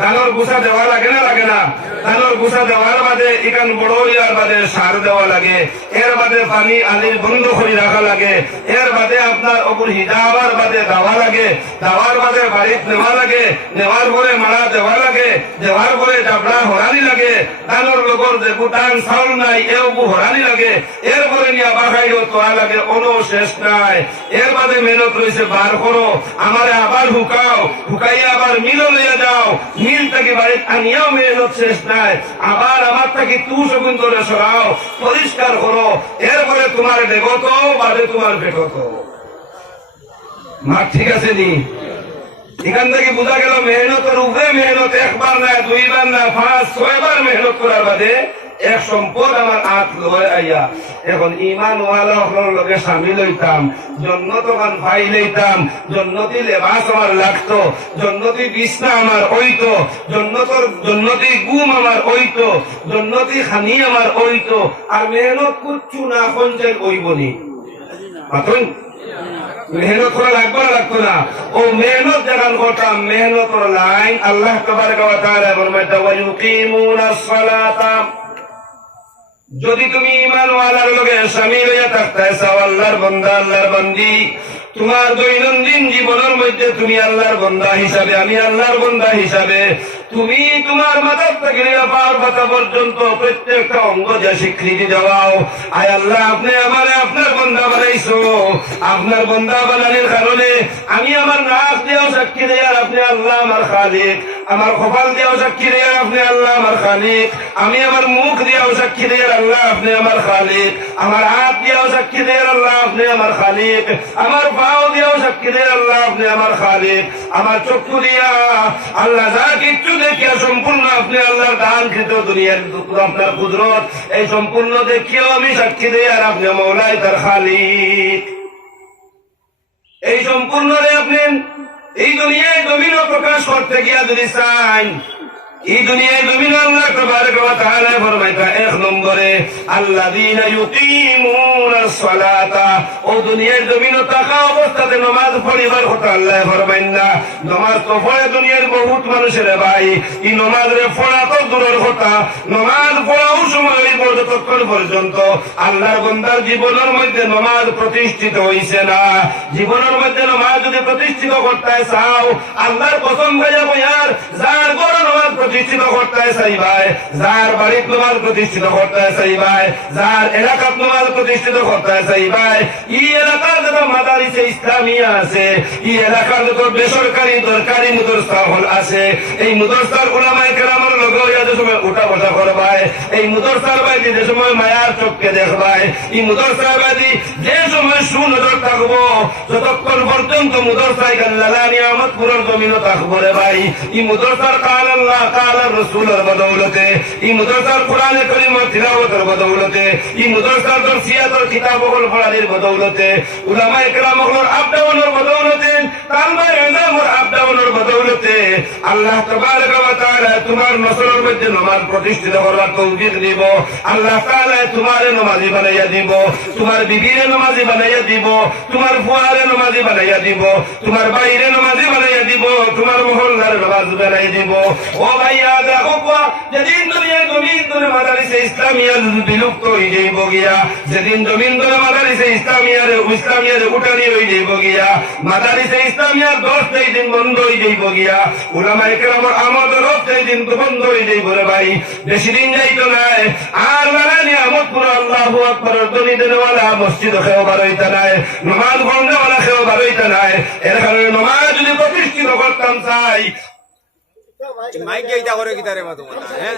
ধানের গুছা দেওয়া লাগে না? ধানের গুছা দেওয়ার বাদে এখান বড় ইয়ার বাদে সার দেওয়া লাগে, এর বাদে পানি আলির বন্ধ করে রাখা লাগে, এর বাদে আপনার অপুর হিজাবার বাদে দেওয়া লাগে, দেওয়ার বাদে বাড়িতে নেওয়া লাগে, নেওয়ার পরে মারা দেওয়া লাগে, দেওয়ার পরে ডাবড়া হরানি লাগে, ধানের লোকের যে গুটান চাউল নাই এও হরানি লাগে, এরপরে নিয়ে বাখাইও তোয়া লাগে, কোনো শেষ নাই। এর বাদে মেহনত রয়েছে বার করো, আমারে আবার হুকাইয়া আবার মিলও লইয়া যাও, মিল থেকে বাড়িতে আনিয়াও মেহনত শেষ নাই, আবার আমার থেকে তু শগুন করে সরাও, পরিষ্কার করো, এরপরে তোমার দেখত বাদে তোমার বেকত। মা ঠিক আছে নি? এখান থেকে বোঝা গেল মেহনতের উপরে মেহনত, ১ বার না ২ বার না ৫-৬ বার মেহনত করার বাদে এক সম্পদ আমার হাত লয় আইয়া। এখন ঈমান ওয়ালা হলোর লগে শামিল হইতাম, জন্নত গান পাই লইতাম, জন্নতি লেবাস আমার লাগতো, জন্নতি বিছনা আমার হইতো, জন্নতি গুম আমার হইতো, জন্নতি খানি আমার হইতো, আর মেহনত কুচ্ছু না সঞ্চয় হইবনি। মাথুন মেহনত করা লাগতো না? ও মেহনত যখন করতাম, মেহনতর লাইন আল্লাহ তাবারকা ওয়া তাআলা ফরমাইতা ওয়া ইউকিমুনাস সালাতা। যদি তুমি ঈমান ওয়ালার লগে শামিল হইয়া থাকতে চাও, আল্লাহর বান্দা আল্লাহর বান্দি, তোমার দৈনন্দিন জীবনের মধ্যে তুমি আল্লাহর বান্দা হিসাবে, আমি আল্লাহর বান্দা হিসাবে, তুমি তোমার মাথার থেকে পাওয়ার পাতা পর্যন্ত প্রত্যেকটা অঙ্গ যা স্বীকৃতি দেওয়াও, আয় আল্লাহ আপনি আমারে আপনার বান্দা বানাইছো, আপনার বান্দা বানানোর কারণে আমি আমার নাক দিয়েও সাক্ষী দেয় আর আপনি আল্লাহ আমার খালিক, আমার কপাল দিয়েও সাক্ষী দেয় আর আপনি আল্লাহ আমার খালিক, আমি আমার মুখ দিয়েও সাক্ষী দেয় আর আল্লাহ আপনি আমার খালিক, আমার হাত দিয়েও সাক্ষী দেয় আর আল্লাহ আপনি আমার খালিক, আমার পাও দিয়েও সাক্ষী দেয় আল্লাহ আপনি আমার খালিক, আমার চক্ষু দিয়া আল্লাহ যা কিচ্ছু দেখিয়া সম্পূর্ণ আপনি আল্লাহর দান কৃত দুনিয়ার আপনার কুদরত, এই সম্পূর্ণ দেখিয়াও আমি সাক্ষী দেই আর আপনি মওলাই তার খালিক। এই সম্পূর্ণ আপনি এই দুনিয়ায় জমিনও প্রকাশ করতে গিয়া যদি চান, এই দুনিয়ায় জমিন আল্লাহ তাবারক ওয়া তাআলা ফরমাইতা ১ নম্বরে আল্লাযীনা ইউকিমুনাস সালাতা। ও দুনিয়ার জমিন থাকা অবস্থাতে নামাজ পড়িবার কথা আল্লাহ ফরমাইন না। নামাজ তো পড়ে দুনিয়ার বহুত মানুষের ভাই, এই নামাজ রে পড়া তো দূরের কথা, নামাজ পড়াও সময় হইব যতক্ষণ পর্যন্ত আল্লাহর বান্দার জীবনের মধ্যে নামাজ প্রতিষ্ঠিত হইছে না। জীবনের মধ্যে নামাজ যদি প্রতিষ্ঠিত করতে চাও, আল্লাহর কসম খাইয়া বইয়ার যার বড় নামাজ প্রতিষ্ঠিত করতে চাইবাই, যার বাড়িত নমাজ প্রতিষ্ঠিত করতে চাইবাই, যার এলাকাত নমাজ প্রতিষ্ঠিত করতে চাইবাই, এই এলাকার যত মাদারিসে ইসলামিয়া আছে, এই এলাকার যত বেসরকারি দরকারি মুদরসা হল আছে, এই মুদরসার উলামায়ে কেরামের লগে যে সময় উঠা বসা করবাই, এই মুদরসার বাইদি যে সময় মায়ার চোখকে দেখবাই, এই মুদরসার বাইদি যে সময় সুনজর থাকবো, যতক্ষণ পর্যন্ত মুদরসায় গাল্লালা নিয়ামত পুরোর জমিনও থাকবো রে ভাই। এই মুদরসার কাল আল্লাহ কাল রসুলের বদৌলতে, এই মুদরসার কোরআনে কারীমের তিলাওয়াতের বদৌলতে, এই মুদরসার দরসিয়াতের কিতাবগুলো পড়ার বদৌলতে, উলামায়ে কেরামগুলোর আপ-ডাউনের বদৌলতে, তালবায়ে ইলমের আপ-ডাউনের বদৌলতে আল্লাহ তাবারক ওয়া তাআলা তোমার নসরের মধ্যে নামাজ প্রতিষ্ঠিত করার তৌফিক দিব। আল্লাহ তাআলা তোমারে নামাজি বানাইয়া দিব, তোমার বিবিরে নামাজি বানাইয়া দিব, তোমার ফুয়ারে নামাজি বানাইয়া দিব, তোমার বাইরে নামাজি বানাইয়া দিব, তোমার মহল্লার নামাজ বানাইয়া দিব। ও ভাইয়া দেখো, যেদিন দুনিয়ায় জমিন ধরে মাদারিসে ইসলামিয়া বিলুপ্ত হয়ে যাইব গিয়া, যেদিন জমিন ধরে মাদারিসে ইসলামিয়ার উঠানি হয়ে যাইব গিয়া, মাদারিসে ইসলামিয়ার 10 দিন বন্ধ হয়ে যাইব গিয়া, উলামায়ে কেরামের আমাদের সেই দিন তো বন্ধ হয়ে যাইব রে ভাই। বেশি দিন যাইতো নাই, আর নারায়ণী আমদ পুরো আল্লাহু আকবার ধ্বনি দেওয়ালা মসজিদ খেয়েও বারোইতা নাই, নমাজ পড়নেওয়ালা খেয়েও বারোইতা নাই। এর কারণে নমাজ যদি প্রতিষ্ঠিত করতাম চাই, মাইক গাইতা করে কি তারে মাতো হ্যাঁ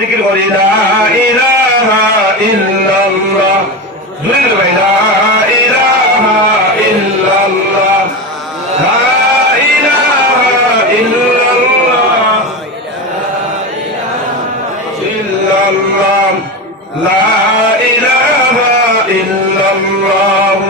জিকির করি লা ইলাহা ইল্লাল্লাহ, লা ইলাহা ইল্লাল্লাহ, লা ইলাহা ইল্লাল্লাহ, ইল্লাল্লাহ, লা ইলাহা ইল্লাল্লাহ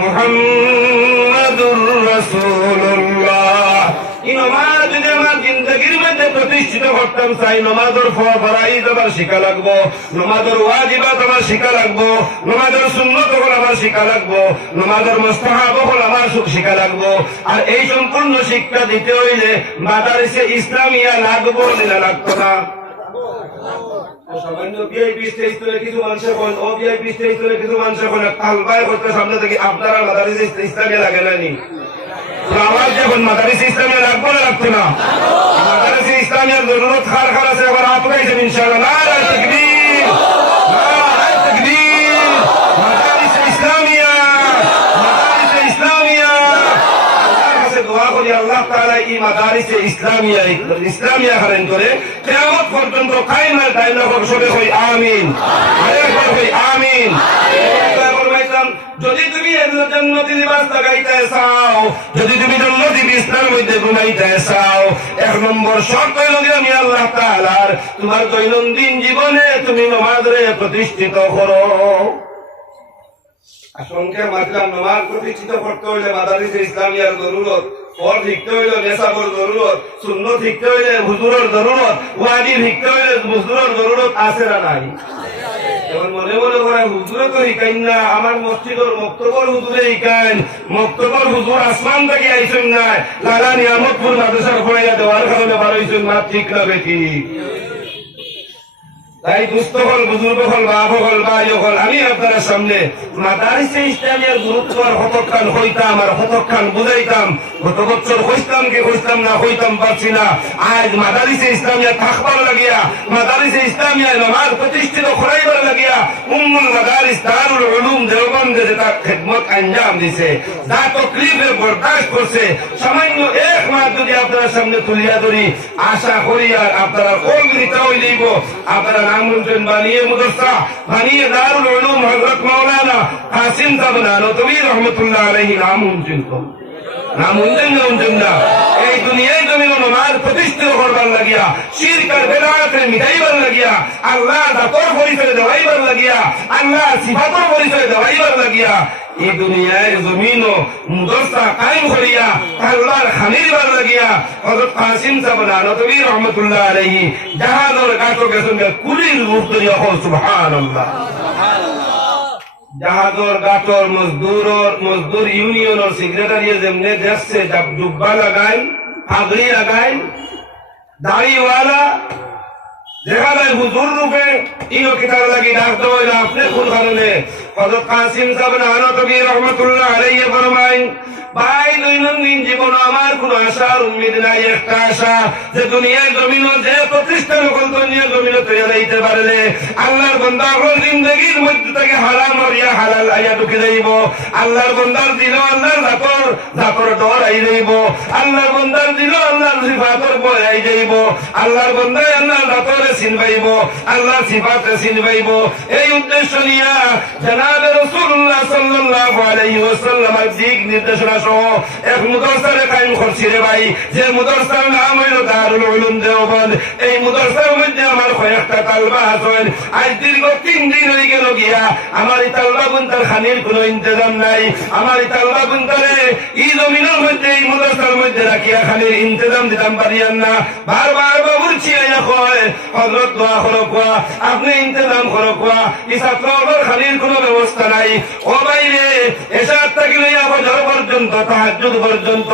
মুহাম্মাদুর রাসূলুল্লাহ। এই নামাজ যদি আমার জিন্দেগির মধ্যে প্রতিষ্ঠিত করতাম চাই, নামাজের ফরআইজ আমার শিখা লাগবো, নামাজের ওয়াজিবাত আমার শিখা লাগবো, নামাজের সুন্নত হল আমার শিখা লাগবো, নামাজের মুস্তাহাব হল আমার শিখা লাগবো। আর এই সম্পূর্ণ শিক্ষা দিতে হইলে মাদারিসে ইসলামিয়া লাগবো না লাগতো না? সামান্য ভিআইপি স্টেজ তুলে কিছু মানুষ এখন, ভিআইপি স্টেজ তুলে কিছু মানুষ এখন তালবায় করতে সামনে থেকে আপনারা মাদারিসে ইসলামিয়া লাগে না নি? আওয়াজ যখন মাদারিসে ইসলামিয়া লাগবো না লাগতো না? মাদারিসে ইসলামিয়ার জরুরত খার খার আছে, এবার আপনাইছেন ইনশাআল্লাহ। নারায়ে তাকবীর, নারায়ে তাকবীর, মাদারিসে ইসলামিয়া, মাদারিসে ইসলামিয়া। আল্লাহর কাছে দোয়া করি আল্লাহ তাআলা এই মাদারিসে ইসলামিয়া হারেন করে কিয়ামত পর্যন্ত কায়েমের টাইম রাখুক। সবে কই আমিন, আরেকবার কই আমিন। যদি তুমি জান্নাতি লিবাস লাগাইতে চাও, যদি তুমি জান্নাতি বিছানার মধ্যে ঘুমাইতে চাও, 1 নম্বর শর্ত হলো আমি আল্লাহ তাআলার তোমার দৈনন্দিন জীবনে তুমি নামাজে প্রতিষ্ঠিত করো। আশঙ্কা মাতলাম নামাজ প্রতিষ্ঠিত করতে হইলে মাদারিসে ইসলামিয়ার জরুরত, ফরজ শিখতে হইলে নেশাবর জরুরত, সুন্নত শিখতে হইলে হুজুরের জরুরত, ওয়াজিব শিখতে হইলে হুজুরের জরুরত আছে না নাই? এখন মনে মনে করে হুজুরে তো শিখাইন না, আমার মসজিদের মক্তবর হুজুরে শিখাইন, মক্তবর হুজুর আসমান থেকে আইসেন না, লালা নিয়ামতপুর মাদ্রাসার পড়াইয়া দেওয়ার কারণে বারোইছেন না, ঠিক না বেঠিক? তাই দুস্থ হল, বুজুর্গ হল, বাপ হল, ভাই হল, আমি আপনার সামনে মাদারিসে ইসলামিয়ার গুরুত্ব আর কতক্ষণ হইতাম আর কতক্ষণ বুঝাইতাম। গত বছর হইতাম কি হইতাম না, হইতাম পারছি না। আজ মাদারিসে ইসলামিয়া থাকবার লাগিয়া, মাদারিসে ইসলামিয়া নামাজ প্রতিষ্ঠিত করাইবার লাগিয়া উম্মুল মাদারিস দারুল উলুম দেওবন্দে যেটা খেদমত আঞ্জাম দিছে, যা তকলিফে বরদাস্ত করছে, সামান্য 1 মাস যদি আপনার সামনে তুলিয়া ধরি, আশা করি আর আপনারা কলগিরিতা হইলেইব। আপনারা নাম শুনছেন বানিয়ে মুদরসা, বানিয়ে দারুল উলুম হযরত মাওলানা কাসিম সাহেব নানতবী রহমাতুল্লাহ আলাইহি নাম শুনছেন তো? নাম শুনছেন না? এই দুনিয়ায় জমিন নামাজ প্রতিষ্ঠিত করবার লাগিয়া, শিরক আর বেদাত মিটাইবার লাগিয়া, আল্লাহ জাতর পরিচয় দেওয়াইবার লাগিয়া, আল্লাহ সিফাতর পরিচয় দেওয়াইবার লাগিয়া এই দুনিয়ায় জমিন মুদরসা কায়েম করিয়া আল্লাহর খানিরবার লাগিয়া হযরত কাসিম সাহেব নানতবী রহমাতুল্লাহ আলাইহি জাহাজের কাটো গেছেন কুলির রূপ ধরিয়া। সুবহানাল্লাহ। জাহাজর গাটর মজদুর ইউনিয়নের সেক্রেটারি যেমনে দেখছে ডুব্বা লাগাই, পাগড়ি লাগাই, দাড়িওয়ালা দেখা যায় হুজুর রূপে, ইনো কিতাব লাগি ডাক দেওয়া, আপনি কোন কারণে হযরত কাসিম সাহেব নানতবী রাহমাতুল্লাহ আলাইহি ফরমায়, ভাই দৈনন্দিন জীবন আমার কোন আশার উম্মিদ নাই, একটা আশা যে দুনিয়ার জমিন যে প্রতিষ্ঠান হল দুনিয়ার জমিন তৈরি যাইতে পারলে আল্লাহর বান্দা হল জিন্দগির মধ্যে থেকে হারাম হইয়া হালাল আইয়া ঢুকে যাইব। আল্লাহর বান্দার দিল আল্লাহর জাতর ডর আই যাইব। আল্লাহর বান্দার দিল আল্লাহর সিফাতর ভয় আই যাইব। আল্লাহর বান্দায় আল্লাহর জাতরে চিনবাইব, আল্লাহর সিফাতে চিনবাইব। এই উদ্দেশ্য নিয়া জনাবে রাসূলুল্লাহ সাল্লাল্লাহু আলাইহি ওয়াসাল্লামের দিক নির্দেশনা সহ এক মুদরসারে কায়েম করছি রে ভাই, যে মুদরসার নাম হইল দারুল উলুম দেওবন্দ। এই মুদরসার মধ্যে আমার কয়েকটা তালবা আছেন। আজ দীর্ঘ 3 দিন হয়ে গেল গিয়া আমার এই তালবা বুনতার খানির কোনো ইন্তজাম নাই। আমার এই তালবা বুনতারে এই জমিনের মধ্যে এই মুদরসার মধ্যে রাখিয়া খানির ইন্তজাম দিতাম পারিয়ান না। বারবার বাবুরছি আইয়া কয়, হযরত দোয়া করো কোয়া, আপনি ইন্তজাম করো কোয়া, এই ছাত্রদের খানির কোনো ব্যবস্থা নাই। ও বাইরে এসার থেকে লইয়া ফজর পর্যন্ত তাহাজ্জুদ পর্যন্ত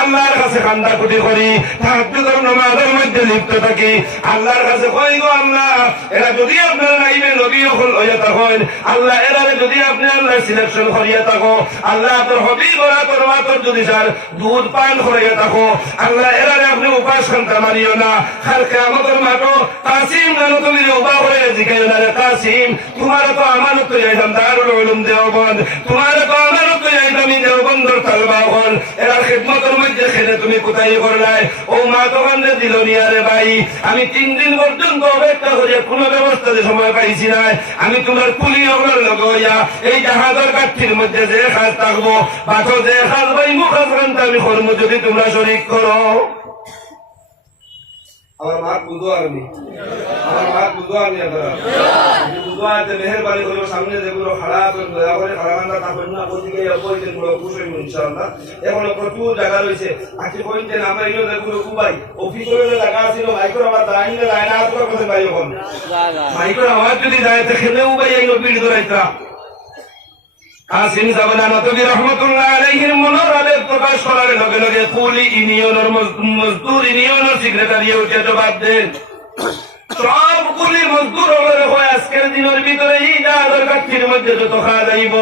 আল্লাহর কাছে কান্দাকুটি করি, তাহাজ্জুদের নামাজের মধ্যে লিপ্ত থাকি। আল্লাহর কাছে কই গো আল্লাহ, এরা যদি আপনার নাইবে নবী হল হইয়া থাকেন, আল্লাহ এরারে যদি আপনি আল্লাহ সিলেকশন করিয়া থাকো, আল্লাহ তোর হবিব ওরা তোর মাতর যদি স্যার দুধ পান করিয়া থাকো, আল্লাহ এরারে আপনি উপাস খান্তা মারিও না। খার কিয়ামতের মাঠো কাসিম জানো তুমি উবা হয়ে জিকাইও না রে কাসিম, তোমার তো আমানত তো যাইতাম দারুল উলুম দেওবন্দ, তোমার তো আমানত তো যাইতাম দেওবন্দর তালবা হল। এরা খিদমতের মধ্যে খেলে তুমি কোথায় করলাই? ও মা দোকানে দিল নিয়া রে ভাই, আমি 3 দিন পর্যন্ত অপেক্ষা করে কোনো ব্যবস্থাতে সময় পাইছি না। আমি তোমার কুলি ওগুলোর লগে হইয়া এই জাহাজের কাঠির মধ্যে যে কাজ থাকবো, বাটো যে কাজ ভাই মুখ আজকান্তা আমি কর্ম যদি তোমরা শরীক করো। আমার মা বুধবার নি, আমার মা বুধবার নি, বুধবারতে মেহরবানি করে সামনে যেগুলো খারাপ দয়া করে খারাপান্ডা থাকবেন না, ওদিকে অপরিদিন গুলো খুশ হইব ইনশাআল্লাহ। এখনো প্রচুর জায়গা রয়েছে। আজকে কইতেন আমরা ইনো যেগুলো কুবাই অফিসের যে জায়গা ছিল মাইক্রো আবার দাঁড়াইলে লাইন আর করে কথা ভাই, এখন মাইক্রো আওয়াজ যদি যায় তো খেলে উবাই আইনো পিড় ধরাইতা। কাসিম সাহেব নানতবী রাহমাতুল্লাহ আলাইহির মনের আবেগ প্রকাশ করার লগে লগে কুলি ইউনিয়নের মজদুর ইউনিয়নের সেক্রেটারি উঠে জবাব দেন, সব কুলি মজদুর হলে হয় আজকের দিনের ভিতরে এই জাহাজের কাঠির মধ্যে যত কাজ আইব,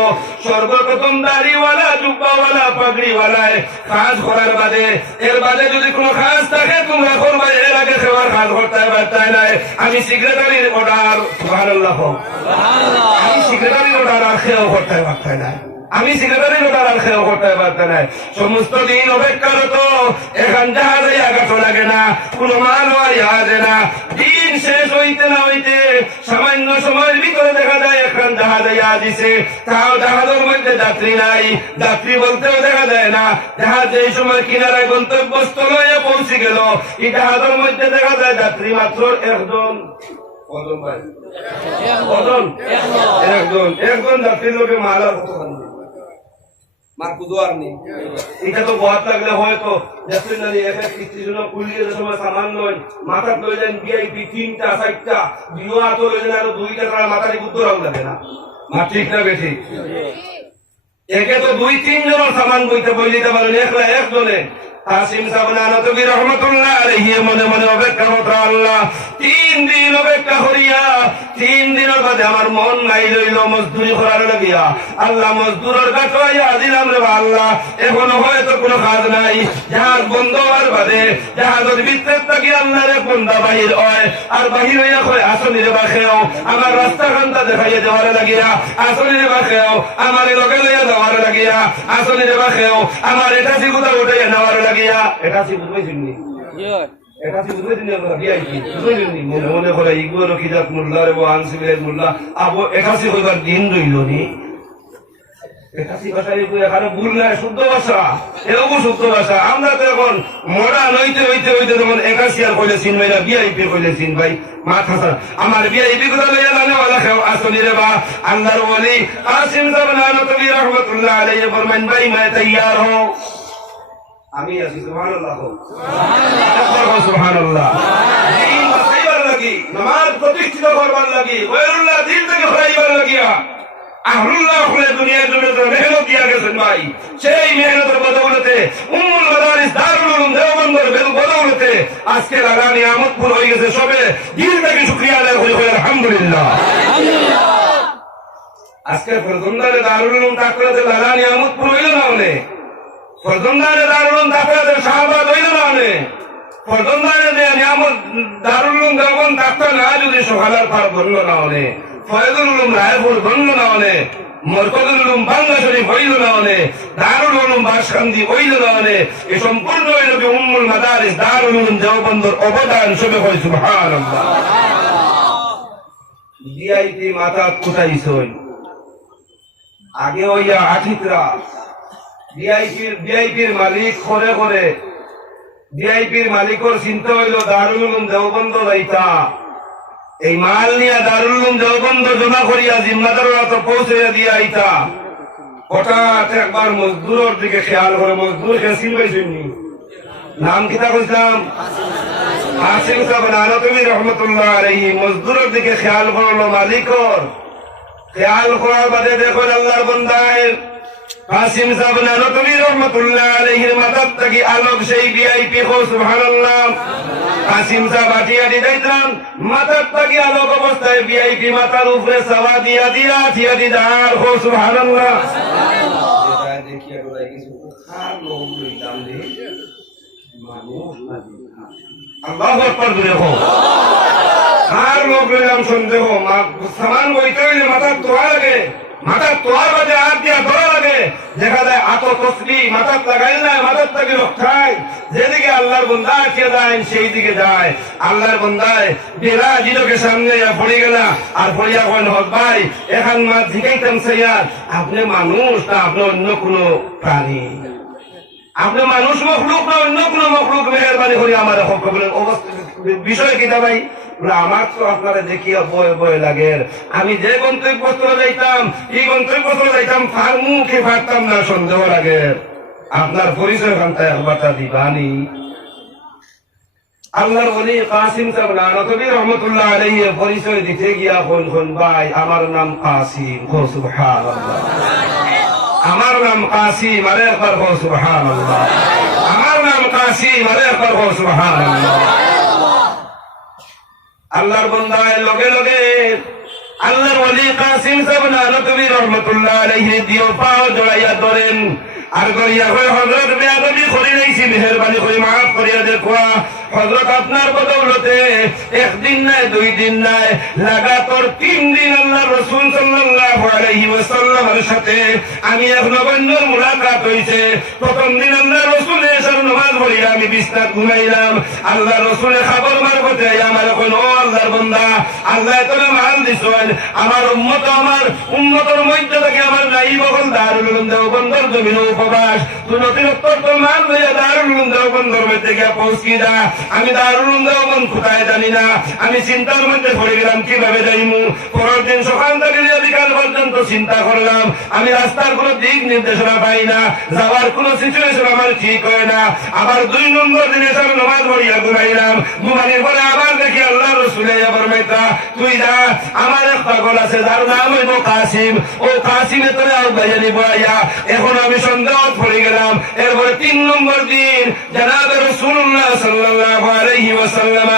সর্বপ্রথম দাড়িওয়ালা জুব্বাওয়ালা পাগড়িওয়ালায় কাজ করার বাদে, এর বাদে যদি কোনো কাজ থাকে তোমরা করবা, এর আগে সেবার কাজ করতে পারতাই নাই। আমি সেক্রেটারির অর্ডার সুবহানাল্লাহ, আমি সেক্রেটারির অর্ডার আর খেয়েও করতে পারতাই নাই, আমি সেক্রেটারির অর্ডার আর খেয়েও করতে পারতাই নাই। সমস্ত দিন অপেক্ষারত, এখন জাহাজে আঘাত লাগে না, কোনো মাল আসে না। দিন শেষ হইতে না হইতে সামান্য সময়ের ভিতরে দেখা যায় এখন জাহাজে দিছে, তাও জাহাজের মধ্যে যাত্রী নাই, যাত্রী বলতেও দেখা যায় না। জাহাজ এই সময় কিনারায় গন্তব্যস্থলে পৌঁছে গেল, এই জাহাজের মধ্যে দেখা যায় যাত্রী মাত্র একজন। একজন যাত্রীর লোকে মালার মার কুদোয়ার নেই। এটা তো বহুত লাগলে হয়তো যাত্রী নারী এক এক স্টেশনে পুলিয়ে যে সময় সামান লয়, মাথা লয়ে যান ভিআইপি 3টা 4টা, বিও আতো লয়ে যান আরো 2টা তারা মাথায় বুদ্ধ রং লাগে না। মা ঠিক না বেশি? একে তো 2-3 জনের সামান বইতে বইলিতে পারেন, একলা একজনে। কাসিম সাহেব নানতবী রাহমাতুল্লাহ আলাইহি মনে মনে অপেক্ষা করতে আল্লাহ 3 দিন অপেক্ষা করিয়া 3 দিনের বাদে আমার মন নাই লইল মজদুরি করার লাগিয়া। আল্লাহ মজদুরের কাছে দিলাম রে আল্লাহ, এখনো হয়তো কোনো কাজ নাই, জাহাজ বন্ধ হওয়ার বাদে জাহাজের ভিতর থাকি আল্লাহর এক বন্দা বাহির হয়, আর বাহির হইয়া কয় আসনি রে বাখেও আমার রাস্তা খান্তা দেখাইয়া দেওয়ার লাগিয়া, আসনি রে বাখেও আমার লগে লইয়া যাওয়ার লাগিয়া, আসনি রে বাখেও আমার এটা সিগুদা উঠাইয়া নেওয়ার লাগিয়া। এটা সি বুঝবেন নি, এটা সি বুঝবেন নি, আমরা ভিআইপি বুঝবেন নি, মনে করে ইগুলো কি জাত মোল্লা রে আনসিলের মোল্লা আবো এটা সি কইবার দিন রইল নি। এটা সি ভাষায় এখানে ভুল নাই, শুদ্ধ ভাষা, এরকম শুদ্ধ ভাষা। আমরা তো এখন মডার্ন হইতে হইতে হইতে যেমন 81 আর কইলে চিন ভাই না, ভিআইপি কইলে চিন ভাই মাথা ছাড়া। আমার ভিআইপি গুলো লইয়া জানে ওয়ালা খেও আসনি রে বা আল্লাহর ওলি কাসিম সাহেব নানতবী রাহমাতুল্লাহ আলাইহি ফরমান ভাই मैं तैयार हूं, আমি আছি। সুবহানাল্লাহ, সুবহানাল্লাহ, সুবহানাল্লাহ। দিন বাঁচাইবার লাগি, নামাজ প্রতিষ্ঠিত করবার লাগি, গায়রুল্লাহ দিন থেকে হরাইবার লাগিয়া আহলুল্লাহ হলে দুনিয়ার জন্য মেহনত দিয়া গেছেন ভাই। সেই মেহনতের বদৌলতে উম্মুল মাদারিস দারুল উলুম দেওবন্দের বদৌলতে আজকে লাগা নিয়ামতপুর হয়ে গেছে। সবে দিল থেকে শুকরিয়া আদায় করি, আলহামদুলিল্লাহ। আজকে ফরজন্দারে দারুল উলুম তাকরাতে লালা নিয়ামত হইল না হলে ফরজন্দারে দারুল উলুম তাকরাতে শাহবাগ হইল না হলে ফরজন্দারে নিয়ামত দারুল উলুম দেওবন তাকতা না যদি সকালের পার বলল না হলে ফয়জুল উলুম রায়পুর বলল না হলে মরকজুল উলুম বাংলা শরীফ হইল না হলে দারুল উলুম বাসকান্দি হইল না হলে এই সম্পূর্ণ হইল কি উম্মুল মাদারিস দারুল উলুম দেওবন্দর অবদান সবে হয় সুবহানাল্লাহ। ভিআইপি মাথা কুটাইছই আগে হইয়া আঠিতরা ভিআইপির মালিক করে করে ভিআইপির মালিকর চিন্তা হইল দারুল উলুম দেওবন্দ যাইতা এই মাল নিয়ে দারুল উলুম দেওবন্দ জমা করিয়া জিম্মাদাররা তো পৌঁছাইয়া দিয়া আইতা হঠাৎ একবার মজদুরের দিকে খেয়াল করে মজদুর খেসিল পাইছেননি নাম কিতা কইতাম হাসিম সাহেব নানতবী রহমতুল্লাহ আলাইহি মজদুরের দিকে খেয়াল করলো মালিকর খেয়াল করার বাদে দেখুন আল্লাহর বান্দায় কাসিম সাহেব নানতবী রহমতুল্লাহ আলাইহির মাথার থেকে আলোক সেই ভিআইপি হো সুবহানাল্লাহ কাসিম সাহেব আটিয়া দিতেন মাথার থেকে আলোক অবস্থায় ভিআইপি মাথার উপরে সাওয়া দিয়া দিয়া আটিয়া দিদার হো সুবহানাল্লাহ। দেখিয়া কোথায় কিছু খার লোক লইলাম রে মানুষ আল্লাহু আকবার দেখো আর লোক লইলাম সন্দেহ সামান বইতে হইলে মাথার তোয়া লাগে মাথার তোয়ার বাজে হাত দিয়া ধরা লাগে দেখা যায় আত তসবি মাথার লাগাইল না মাথার থেকে রক্ষায় যেদিকে আল্লাহর বন্দা আটকে যায় সেই দিকে যায় আল্লাহর বন্দায় বেলা জিলোকে সামনে পড়ে গেলা আর পড়িয়া কইন হক ভাই এখান মা জিগাইতাম সাইয়ার আপনি মানুষ না আপনি অন্য কোনো প্রাণী আপনি মানুষ মখলুক না অন্য কোন মখলুক মেহরবানি করে আমার হক বলেন বিষয় কিতা ভাই আমার তো আপনারা দেখিয়া বয়ে বয়ে লাগে আমি যে গন্তব্যস্থলে যাইতাম এই গন্তব্যস্থলে যাইতাম মুখে পারতাম না সন্দেহ লাগে আপনার পরিচয় খান্তায় একবারটা দিবানি আল্লাহর ওলি কাসিম সাহেব নানতবী রহমতুল্লাহ আলাইহি পরিচয় দিতে গিয়া কোন ভাই আমার নাম কাসিম সুবহানাল্লাহ আমার নাম কাসিম আরে একবার হো সুবহানাল্লাহ আমার নাম কাসিম আরে একবার হো সুবহানাল্লাহ। আল্লাহর বান্দায় লগে লগে আল্লাহর ওলি কাসিম সাহেব নানতবী রহমতুল্লাহ আলাইহি দিও পাও জড়াইয়া ধরেন আর করিয়া কই হযরত বেয়াদবি করি নাইছি মেহেরবানি করে maaf করিয়া দেখোয়া হযরত আপনার বদৌলতে একদিন নাই দুই দিন নাই লাগাতার 3 দিন আল্লাহর রাসূল সাল্লাল্লাহু আলাইহি ওয়াসাল্লামের সাথে আমি এক নবান্নর মুলাকাত হইছে প্রথম দিন আল্লাহর রাসূল এশার নামাজ পড়িয়া আমি বিছনায় ঘুমাইলাম আল্লাহর রাসূলের খবর মারফতে আমার কোন ও আল্লাহর বান্দা আল্লাহ তাআলা মান দিছেন আমার উম্মতের মধ্যে থেকে আমার নাই বগল দারুল উলুম দেওবন্দর জমিন উপবাস তুই অতিরিক্ত মান লইয়া দারুল উলুম দেওবন্দর মধ্যে গিয়া পৌঁছি দা আমি দারুল উলুম দেওবন্দ কোথায় জানি না আমি চিন্তার মধ্যে পড়ে গেলাম কিভাবে যাইমু পরের দিন সকাল থেকে বিকাল পর্যন্ত চিন্তা করলাম আমি রাস্তার কোনো দিক নির্দেশনা পাই না যাওয়ার কোনো সিচুয়েশন আমার ঠিক হয় না আবার 2 নম্বর দিনে সব নামাজ পড়িয়া ঘুমাইলাম ঘুমানোর পরে আবার দেখি আল্লাহ রাসূল ফরমাইতা তুই যা আমার এক পাগল আছে যার নাম হইল কাসিম ও কাসিমে তোরে আর বাইয়ানি বয়া এখন আমি সন্দেহ পড়ে গেলাম এরপরে 3 নম্বর দিন জনাবে রাসূলুল্লাহ সাল্লাল্লাহু আলাইহি ওয়াসাল্লাম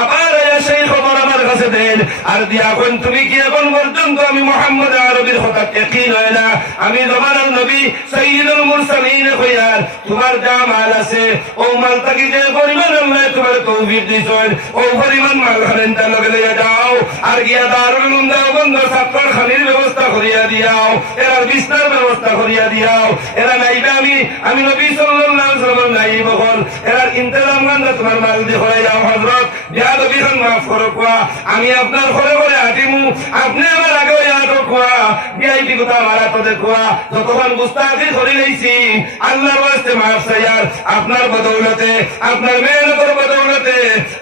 আবার সেই খবর আমার কাছে দেন আর দিয়া কোন তুমি কি এখন পর্যন্ত আমি মুহাম্মদ আরবির কথা ইয়াকিন হয় না আমি জমানার নবী সাইয়্যিদুল মুরসালিন কইয়ার তোমার যা মাল আছে ও মাল তাকি যে পরিমাণ আল্লাহ তোমার তৌফিক দিছেন ও পরিমাণ মাল খানেন তা লগে লইয়া যাও আর গিয়া দারুল উলুম দেওবন্দ ছাত্র খানির ব্যবস্থা করিয়া দিয়াও এর বিস্তার ব্যবস্থা করিয়া দিয়াও এরা নাইবে আমি নবী সাল্লাল্লাহু আলাইহি ওয়াসাল্লাম নাইব হল এর ইন্তজাম গান তোমার মাল দি হয়ে যাও হযরত বিয়াদবি খান মাফ করো কোয়া আমি আপনার ঘরে ঘরে আটিমু আপনি আমার আগে আটো কোয়া ভিআইপি কথা মারা তো দেখোয়া যতক্ষণ গুস্তাখি করি লইছি আল্লাহর ওয়াস্তে মাফ চাইয়ার আপনার বদৌলতে আপনার মেহনতের বদৌলতে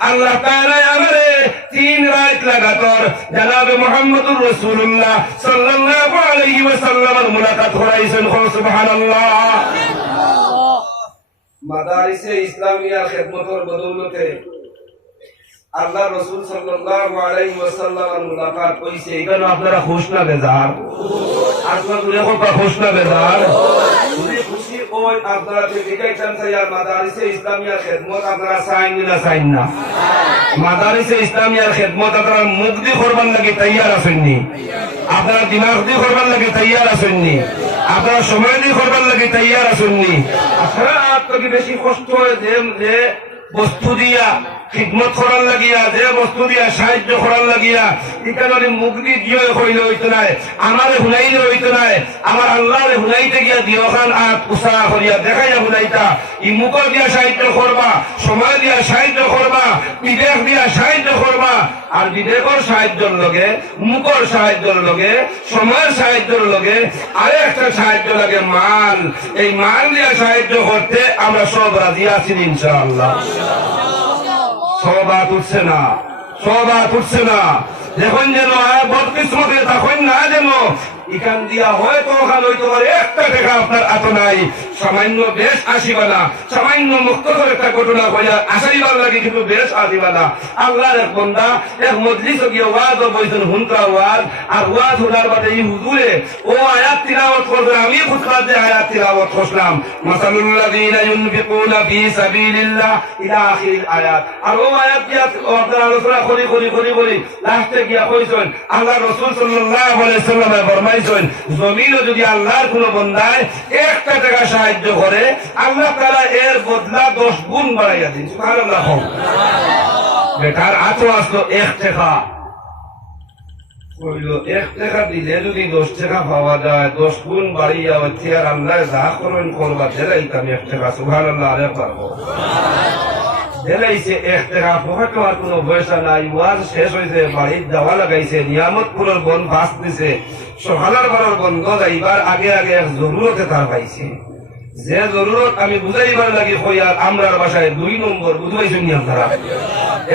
আল্লাহ তাআলা আমারে 3 রাত লাগাতার জনাবে মুহাম্মদুর রাসূলুল্লাহ সাল্লাল্লাহু আলাইহি ওয়াসাল্লামের মুলাকাত করাইছেন সুবহানাল্লাহ। মাদারিসে ইসলামিয়ার খিদমতের বদৌলতে আল্লাহ রাসূল সাল্লাল্লাহু আলাইহি ওয়াসাল্লামের মুলাকাত হইছে এখানে আপনারা খুশ না বেজার আপনারা দুরে কোন খুশ না বেজার যদি খুশি ওই আপনারা দেখাইতেন স্যার মাদারিসে ইসলামিয়ার খিদমত আপনারা চাইন না মাদারিসে ইসলামিয়ার খিদমত আপনারা মুক্তি করবার লাগি তৈয়ার আছেন নি আপনারা দিমাগ দিয়ে করবার লাগে তৈয়ার আসেননি, আপনারা সময় দিয়ে করবার লাগে তৈয়ার আসেননি। আসলে আপনাকে বেশি কষ্ট হয় যে বস্তু দিয়া খিদমত করার লাগিয়া, যে বস্তু দিয়া সাহায্য করার লাগিয়া, এখানে মুখ দিয়ে গিয়ে হইলে হইতো নাই, আমারে হুনাইলে হইতো নাই, আমার আল্লাহরে হুনাইতে গিয়া দিওখান আর উৎসাহ করিয়া দেখাইয়া হুনাইতা। ই মুখর দিয়া সাহায্য করবা, সময় দিয়া সাহায্য করবা, বিবেক দিয়া সাহায্য করবা। আর বিবেকর সাহায্যের লগে, মুখর সাহায্যের লগে, সময়ের সাহায্যের লগে আরে একটা সাহায্য লাগে মাল। এই মাল দিয়া সাহায্য করতে আমরা সব রাজি আছি ইনশাআল্লাহ। সবাত উঠছে না, সবাত উঠছে না। দেখুন যেন বদকিসমতে তখন না যেন এখান দিয়া হয়তো ওখানে হইতে পারে একটা টাকা আপনার এত নাই, সামান্য বেশ আসিবা না, সামান্য মুক্তসর একটা ঘটনা হইয়া আসাইবার লাগে কিন্তু বেশ আসিবা না। আল্লাহর এক বন্দা এক মজলিসে গিয়ে ওয়াজ বইছেন, হুনকা ওয়াজ, আর ওয়াজ হুনার বাদে এই হুজুরে ও আয়াত তিলাওয়াত করবেন, আমি খুতবার যে আয়াত তিলাওয়াত করলাম, মাসালুল্লাযীনা ইউনফিকুনা ফী সাবিলিল্লাহ ইলা আখিরিল আয়াত। আর ও আয়াত দিয়া আপনারা আলোচনা করি করি করি করি লাস্টে গিয়া কইছেন আল্লাহ রাসূল সাল্লাল্লাহু আলাইহি সাল্লামে ফরমাইছেন, জমিনও যদি আল্লাহর কোন বান্দায় একটা টাকা সাহায্য করে আল্লাহ তাআলা এর বদলা 10 গুণ বাড়াইয়া দিন। সুবহানাল্লাহ। বেটার আতো আসলো 1 টাকা, কইলো 1 টাকা দিলে যদি 10 টাকা পাওয়া যায়, 10 গুণ বাড়িয়া হচ্ছে। আর আল্লাহ যা করেন করবা দিলাইতাম 1 টাকা। সুবহানাল্লাহ। আরেকবার দিলাইছে 1 টাকা, পকেটে আর কোনো পয়সা নাই। ওয়াজ শেষ হয়েছে, বাড়ির যাওয়া লাগাইছে, নিয়ামতপুরের বন বাস দিছে, সকালের বারের বন্ধ যাইবার আগে আগে এক জরুরতে তার পাইছে। যে জরুরত আমি বুঝাইবার লাগি হইয়ার আমরার বাসায় 2 নম্বর বুঝাইছেন আপনারা।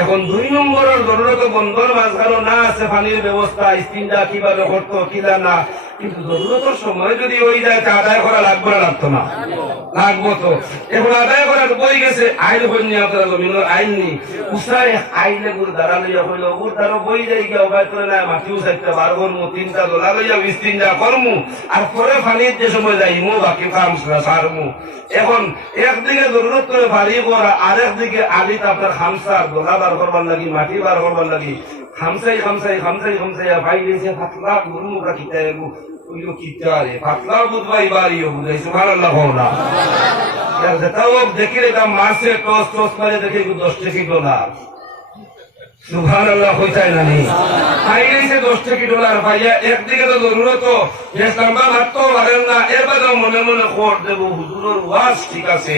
এখন 2 নম্বরের জরুরত বন্ধর মাঝখানে না আছে পানির ব্যবস্থা, ইস্তিনজা কিভাবে করতো কিলা না, কিন্তু জরুরতের সময় যদি ওই যায় আদায় করা লাগবে না, লাগতো না, লাগবো তো। এখন আদায় করা বই গেছে, আইন হইনি আপনারা জমিনের আইন নি উসায় আইনে গুর দ্বারা লইয়া হইল, ওর দ্বারা বই যাই গিয়া উপায় করে না, মাটিও চারটা বার করমু, 3টা দোলা লইয়া ইস্তিনজা করমু, আর পরে পানির যে সময় যাইমু বাকি কাম সারমু। এখন একদিকে জরুরত করে ভারী করা, আরেক দিকে আলিত আপনার খামসা দোলা বার করবার লাগি, মাটি বার করবার লাগি, খামসাই খামসাই খামসাই খামসাই ভাই গেছে পাতলা গুরুমুখরা খিতায় ওইলো কিতারে পাতলা বুধবাই বাড়িও বুঝাই। সুবহানাল্লাহ। না যেটাও দেখিলে দাম মাসে টস টস করে দেখে 10 টাকা ডলার। সুবহানাল্লাহ। হইতাই না নি খাইলেছে 10 টাকা ডলার ভাইয়া। একদিকে তো জরুরত যে নাম্বার মারতো পারেন না, এর বাদেও মনে মনে খোঁট দেব হুজুরের ওয়াজ ঠিক আছে।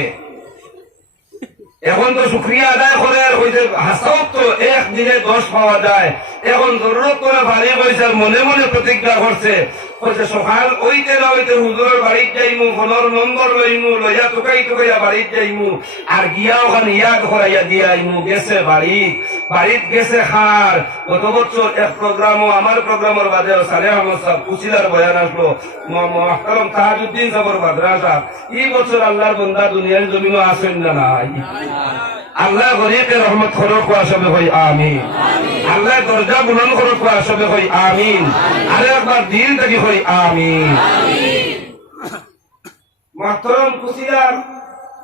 এখন তো শুক্রিয়া আদায় করে আর হইতে হাসাও তো একদিনে 10 পাওয়া যায়। এখন জরুরত করে ভারী হয়েছে, মনে মনে প্রতিজ্ঞা করছে, সকাল ওইতে না ওইতে হুজুরের বাড়ির যাইমু, ফোনের নম্বর লইমু, লইয়া টুকাই টুকাইয়া বাড়ির যাইমু, আর গিয়া ওখানে ইয়াদ করাইয়া দিয়া আইমু। গেছে বাড়িত গেছে খার। গত বছর এক প্রোগ্রামও আমার প্রোগ্রামের বাদে সালেহ আহমদ সাহেব কুচিলার বয়ান আসলো, মুহতারাম তাহাজউদ্দিন সাহেবের মাদ্রাসা। এই বছর আল্লাহর বান্দা দুনিয়ার জমিনও আসেন না নাই। আল্লাহ গরিবকে রহমত খরচ করা সবে হই আমিন। আল্লাহ দরজা বুলন্দ খরচ করা সবে হই আমিন। আরে একবার দিল থেকে হই আমিন। মুহতারাম কুচিলার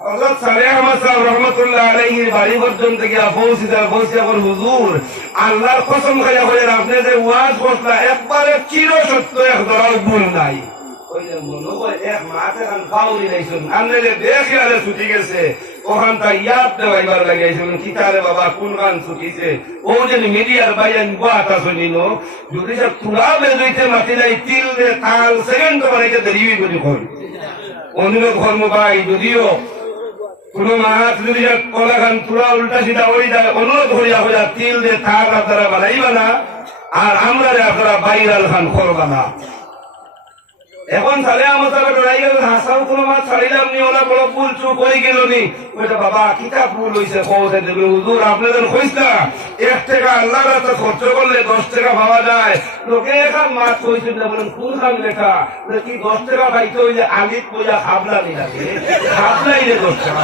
হযরত সালেহ আহমদ সাহেব রহমাতুল্লাহ আলাইহির বাড়ি পর্যন্ত গিয়া পৌঁছিয়া হুজুর আল্লাহর কসম খাইয়া হইয়া আপনি যে ওয়াজ করলা একবারে চির সত্য, এক দরাও ভুল নাই। এক মাঠে খান পাউরি লাইছুন আনলে দেখে আরে ছুটি গেছে, ওখান তা ইয়াদ দেওয়াইবার লাগাইছুন কিতারে বাবা কোন গান ছুটিছে। ও যে মিডিয়ার বাইন বাতা শুনিল যদি সব তুলা বেজইতে মাতি নাই তিল দে তাল সেকেন্ড বানাইতে দেরিবি বলি কই অনুরোধ ধর্ম ভাই, যদিও কোন মাছ যদি কলা খান তুলা উল্টা সিধা হয়ে যায়, অনুরোধ হইয়া হইয়া তিল দে তাল আপনারা বানাইবা না, আর আমরা আপনারা বাইরাল খান করবা না। এখন সালে আমার ডরাই গেল, হাসাও কোনো মাছ ছাড়িলাম নি, ওরা বড় ফুল চুপ হয়ে গেল নি। ওইটা বাবা কিতা ফুল হয়েছে হুজুর আপনাদের কইসা 1 টাকা আল্লাহর রাস্তা খরচ করলে 10 টাকা পাওয়া যায়। লোকে এখন মাছ কইছেন না, বলেন কোন খান লেখা কি 10 টাকা পাইতে হইলে আলিত বইয়া খাবলা নি লাগে, খাবলাই রে 10 টাকা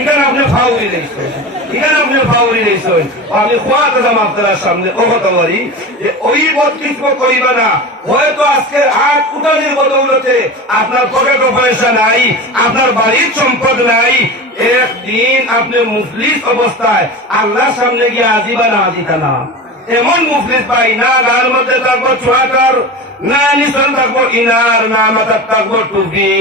এখানে আপনি ফাউরি লেগেছেন, এখানে আপনি ফাউরি লেগেছেন। আমি খোয়া দিলাম আপনার সামনে ও কথা বলি যে ওই বদকিস্ম করিবা না। হয়তো আজকে হাত কুটানির বদৌলতে আপনার পকেটে পয়সা নাই, আপনার বাড়ির সম্পদ নাই, একদিন আপনি মুফলিস অবস্থায় আল্লাহর সামনে গিয়ে আজিবা না আজিতা না। এমন মুফলিস ভাই না গার মধ্যে থাকবো ছোয়াটার, না নিচন থাকবো ইনার, না মাথার থাকবো টুপি,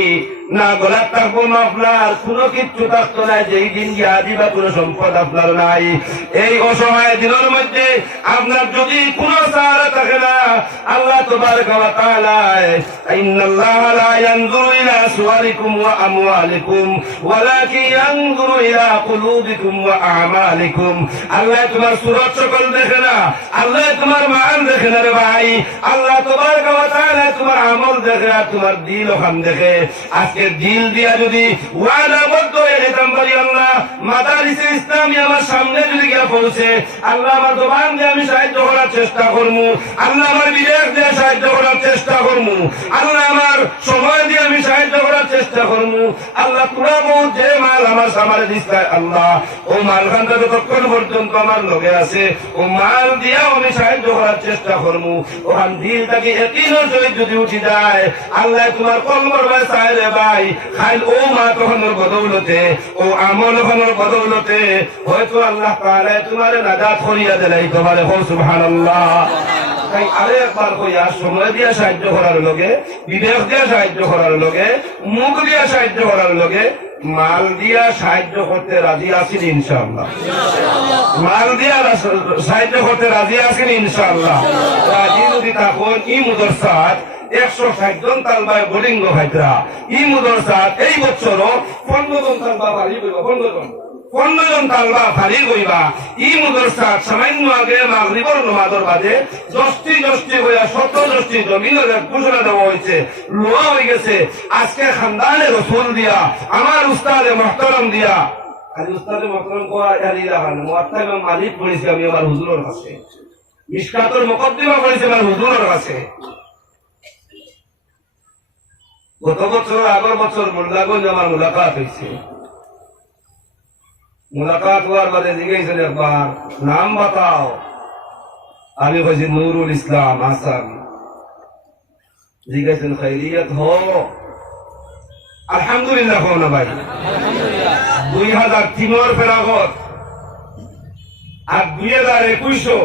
না গলার থাকবো মাফলার, কোনো কিচ্ছু থাকতো না। যেই দিন গিয়া দিবা কোনো সম্পদ আপনার নাই। এই অসহায় দিনের মধ্যে আপনার যদি কোনো সাহারা থাকে না, আল্লাহ তাবারaka ওয়া তাআলা ইন্নাল্লাহা লা ইয়ানজুরু ইলা সুওয়ারিকুম ওয়া আমওয়ালিকুম ওয়ালাকিন ইয়ানজুরু ইলা কুলুবিকুম ওয়া আমালিকুম। আল্লাহ তোমার সুরত সকল দেখে না, আল্লাহ তোমার মান দেখে না রে ভাই। আল্লাহ তাবারaka ওয়া তাআলা তোমার আমল দেখে আর তোমার দিল ওখান দেখে। আজকে দিল দিয়া যদি ওয়াদাবদ্ধ হয়ে যেতাম পারি, আল্লাহ মাদারিসে ইসলামী আমার সামনে যদি গিয়া পৌঁছে, আল্লাহ আমার দোকান দিয়ে আমি সাহায্য করার চেষ্টা করবো, আল্লাহ আমার বিবেক দিয়ে সাহায্য করার চেষ্টা করবো, আল্লাহ আমার সময় দিয়ে আমি সাহায্য করার চেষ্টা করবো। আল্লাহ তোরা বহু যে মাল আমার সামারে দিচ্ছে, আল্লাহ ও মাল খানটা যতক্ষণ পর্যন্ত আমার লগে আছে, ও মাল দিয়েও আমি সাহায্য করার চেষ্টা করবো। ওখান দিলটাকে একদিনের সহিত যদি উঠি যায়, আল্লাহ তোমার কলমর ভাই চাই রে ভাই, খাইল ও মা তখনের বদৌলতে, ও আমল ওখানের বদৌলতে হয়তো আল্লাহ তাআলা তোমার নাজাত করিয়া দিলাই তোমারে। হো সুবহানাল্লাহ। তাই আরে একবার কইয়া সময় দিয়া সাহায্য করার লগে, বিবেক দিয়া সাহায্য করার লগে, মুখ দিয়া সাহায্য করার লগে, মাল দিয়া সাহায্য করতে রাজি আছেন ইনশাআল্লাহ? মাল দিয়া সাহায্য করতে রাজি আছেন ইনশাআল্লাহ? রাজি যদি তখন ই মুদরসাত 160 জন তালবায় বোর্ডিং হাইদ্রা ই মুদরসাত এই বছরও 15 জন তালবা ভারী হইব। 15 জন তালবা ভারী হইবা। ই মুদরসাত সামান্য আগে মাগরিবর নামাজের বাদে 10টি হইয়া 17টি জমিনের ঘোষণা দেওয়া হয়েছে, লোয়া হয়ে গেছে। আজকে খানদানে রসুল দিয়া, আমার উস্তাদে মুহতারাম দিয়া, খালি উস্তাদে মুহতারাম কোয়া ইয়ালি লাগান মুআত্তাইম মালিক পড়েছি আমি আমার হুজুরের কাছে, মিশকাতুল মুকদ্দিমা পড়েছি আমার হুজুরের কাছে। গত বছর আগের বছর মোল্লাগঞ্জ আমার মুলাকাত হয়েছে। মুলাকাত হওয়ার বাদে জিজ্ঞাসা একবার নাম বাতাও, আমি কইছি নুরুল ইসলাম আসাম। জিজ্ঞাসেন খৈরিয়ত হো? আলহামদুলিল্লাহ হো না ভাই? 2003 ফেরাগত আর 2021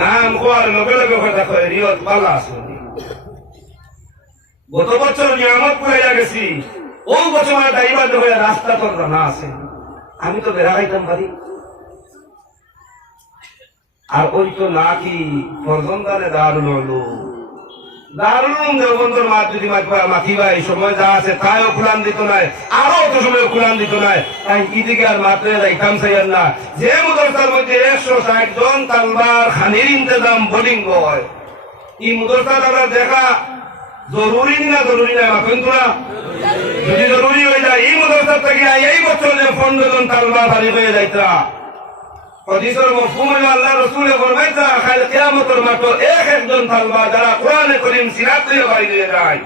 নাম হওয়ার লগে লগে কথা খৈরিয়ত বালা আসুনি। গত বছর নিয়ামত পুরাইয়া গেছি, ও বছর আমার ড্রাইভার হয়ে রাস্তা তোর জানা আছে, আমি তো বেড়া খাইতাম পারি। আর ওই তো নাকি ফরজন্দারে দারুল দেওবন্দর মাছ যদি মাথি ভাই সময় যা আছে তাইও খুলান দিত নাই, আরো অত সময় খুলান দিত নাই। তাই ইদিকে আর মাত্রে যাইতাম চাইয়ার না। যে মুদরসার মধ্যে 160 জন তালবার খানির ইন্তজাম বোলিং হয়, এই মুদরসা আমরা দেখা জরুরি না জরুরি না কিন্তু না, যদি জরুরি হয়ে যায় এই মুদরসা থেকে এই বছর 15 জন তালবা ভারী হয়ে যাইতা। হাদিসের মফহুম হলো আল্লাহ রাসূলে ফরমাইতা কাল কিয়ামতের মাঠে একজন তালবা যারা কোরআনে কারীম সিরাত দিয়ে বাড়ি দিয়ে যায়,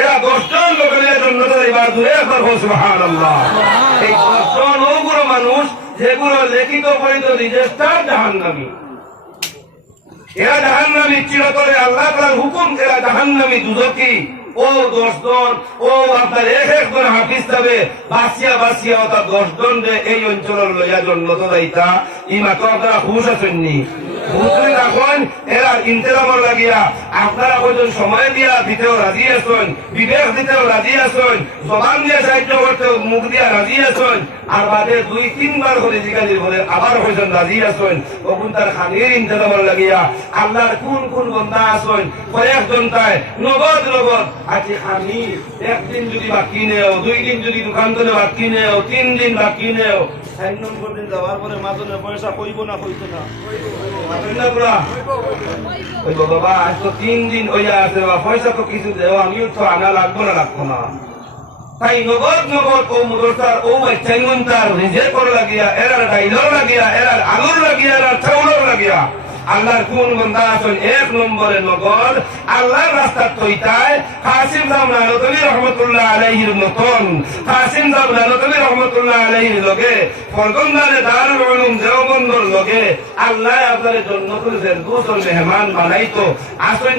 এরা 10 জন লোকের জন্য এবার দূরে একবার সুবহানাল্লাহ। এই 10 জন ওগুলো মানুষ যেগুলো লিখিত পরিচিত রেজিস্টার জাহান্নামী, এরা জাহান্নামী চিরতরে আল্লাহ তাআলার হুকুম, এরা জাহান্নামী দুজকি। ও 10 জন, ও আপনার একজন হাফিজ যাবে বাসিয়া অর্থাৎ 10 জন এই অঞ্চলের লইয়া জন্ম তো যাইতা। ই মাত্র আপনারা খুশ আছেননি? বুঝলি এখন এরা ইন্তজামর লাগিয়া আপনারা কয়জন সময় দিয়া দিতেও রাজি আছেন, বিবেক দিতেও রাজি আছেন, জবান দিয়ে সাহায্য করতেও মুখ দিয়া রাজি আছেন, আর বাদে 2-3 বার করে জিজ্ঞাসা করে আবার কয়জন রাজি আছেন। তখন তার খানির ইন্তজামর লাগিয়া আল্লাহর কোন কোন বন্দা আছেন কয়েকজন তাই নগদ আজকে খানি একদিন যদি বাকি নেও, 2 দিন যদি দোকান ধরে বাকি নেও, 3 দিন বাকি নেও, 4 নম্বর দিন যাওয়ার পরে মাজনে পয়সা কইব না কইতো না বাবা আজ তো 3 দিন হইয়া আছে, পয়সা তো কিছু দেও, আমিও তো আনা লাগবো না। তাই নগদ ও মুদরসার ও বাচ্চাইমন্তার রিজেক্ট করে লাগিয়া, এরার ডাইলর লাগিয়া, এরার আলুর লাগিয়া, এরার চাউলর লাগিয়া আল্লাহর কোন বন্দা আছেন 1 নম্বরে নগদ আল্লাহর রাস্তা তৈতায় কাসিম সাহেব নানতবী রহমতুল্লাহ আলাইহির মতন, কাসিম সাহেব নানতবী রহমতুল্লাহ আলাইহির লগে ফরজন্দারে দারুল উলুম দেওবন্দর লগে আল্লাহ আপনার জন্য করেছেন 2 মেহমান বানাইতো আসেন।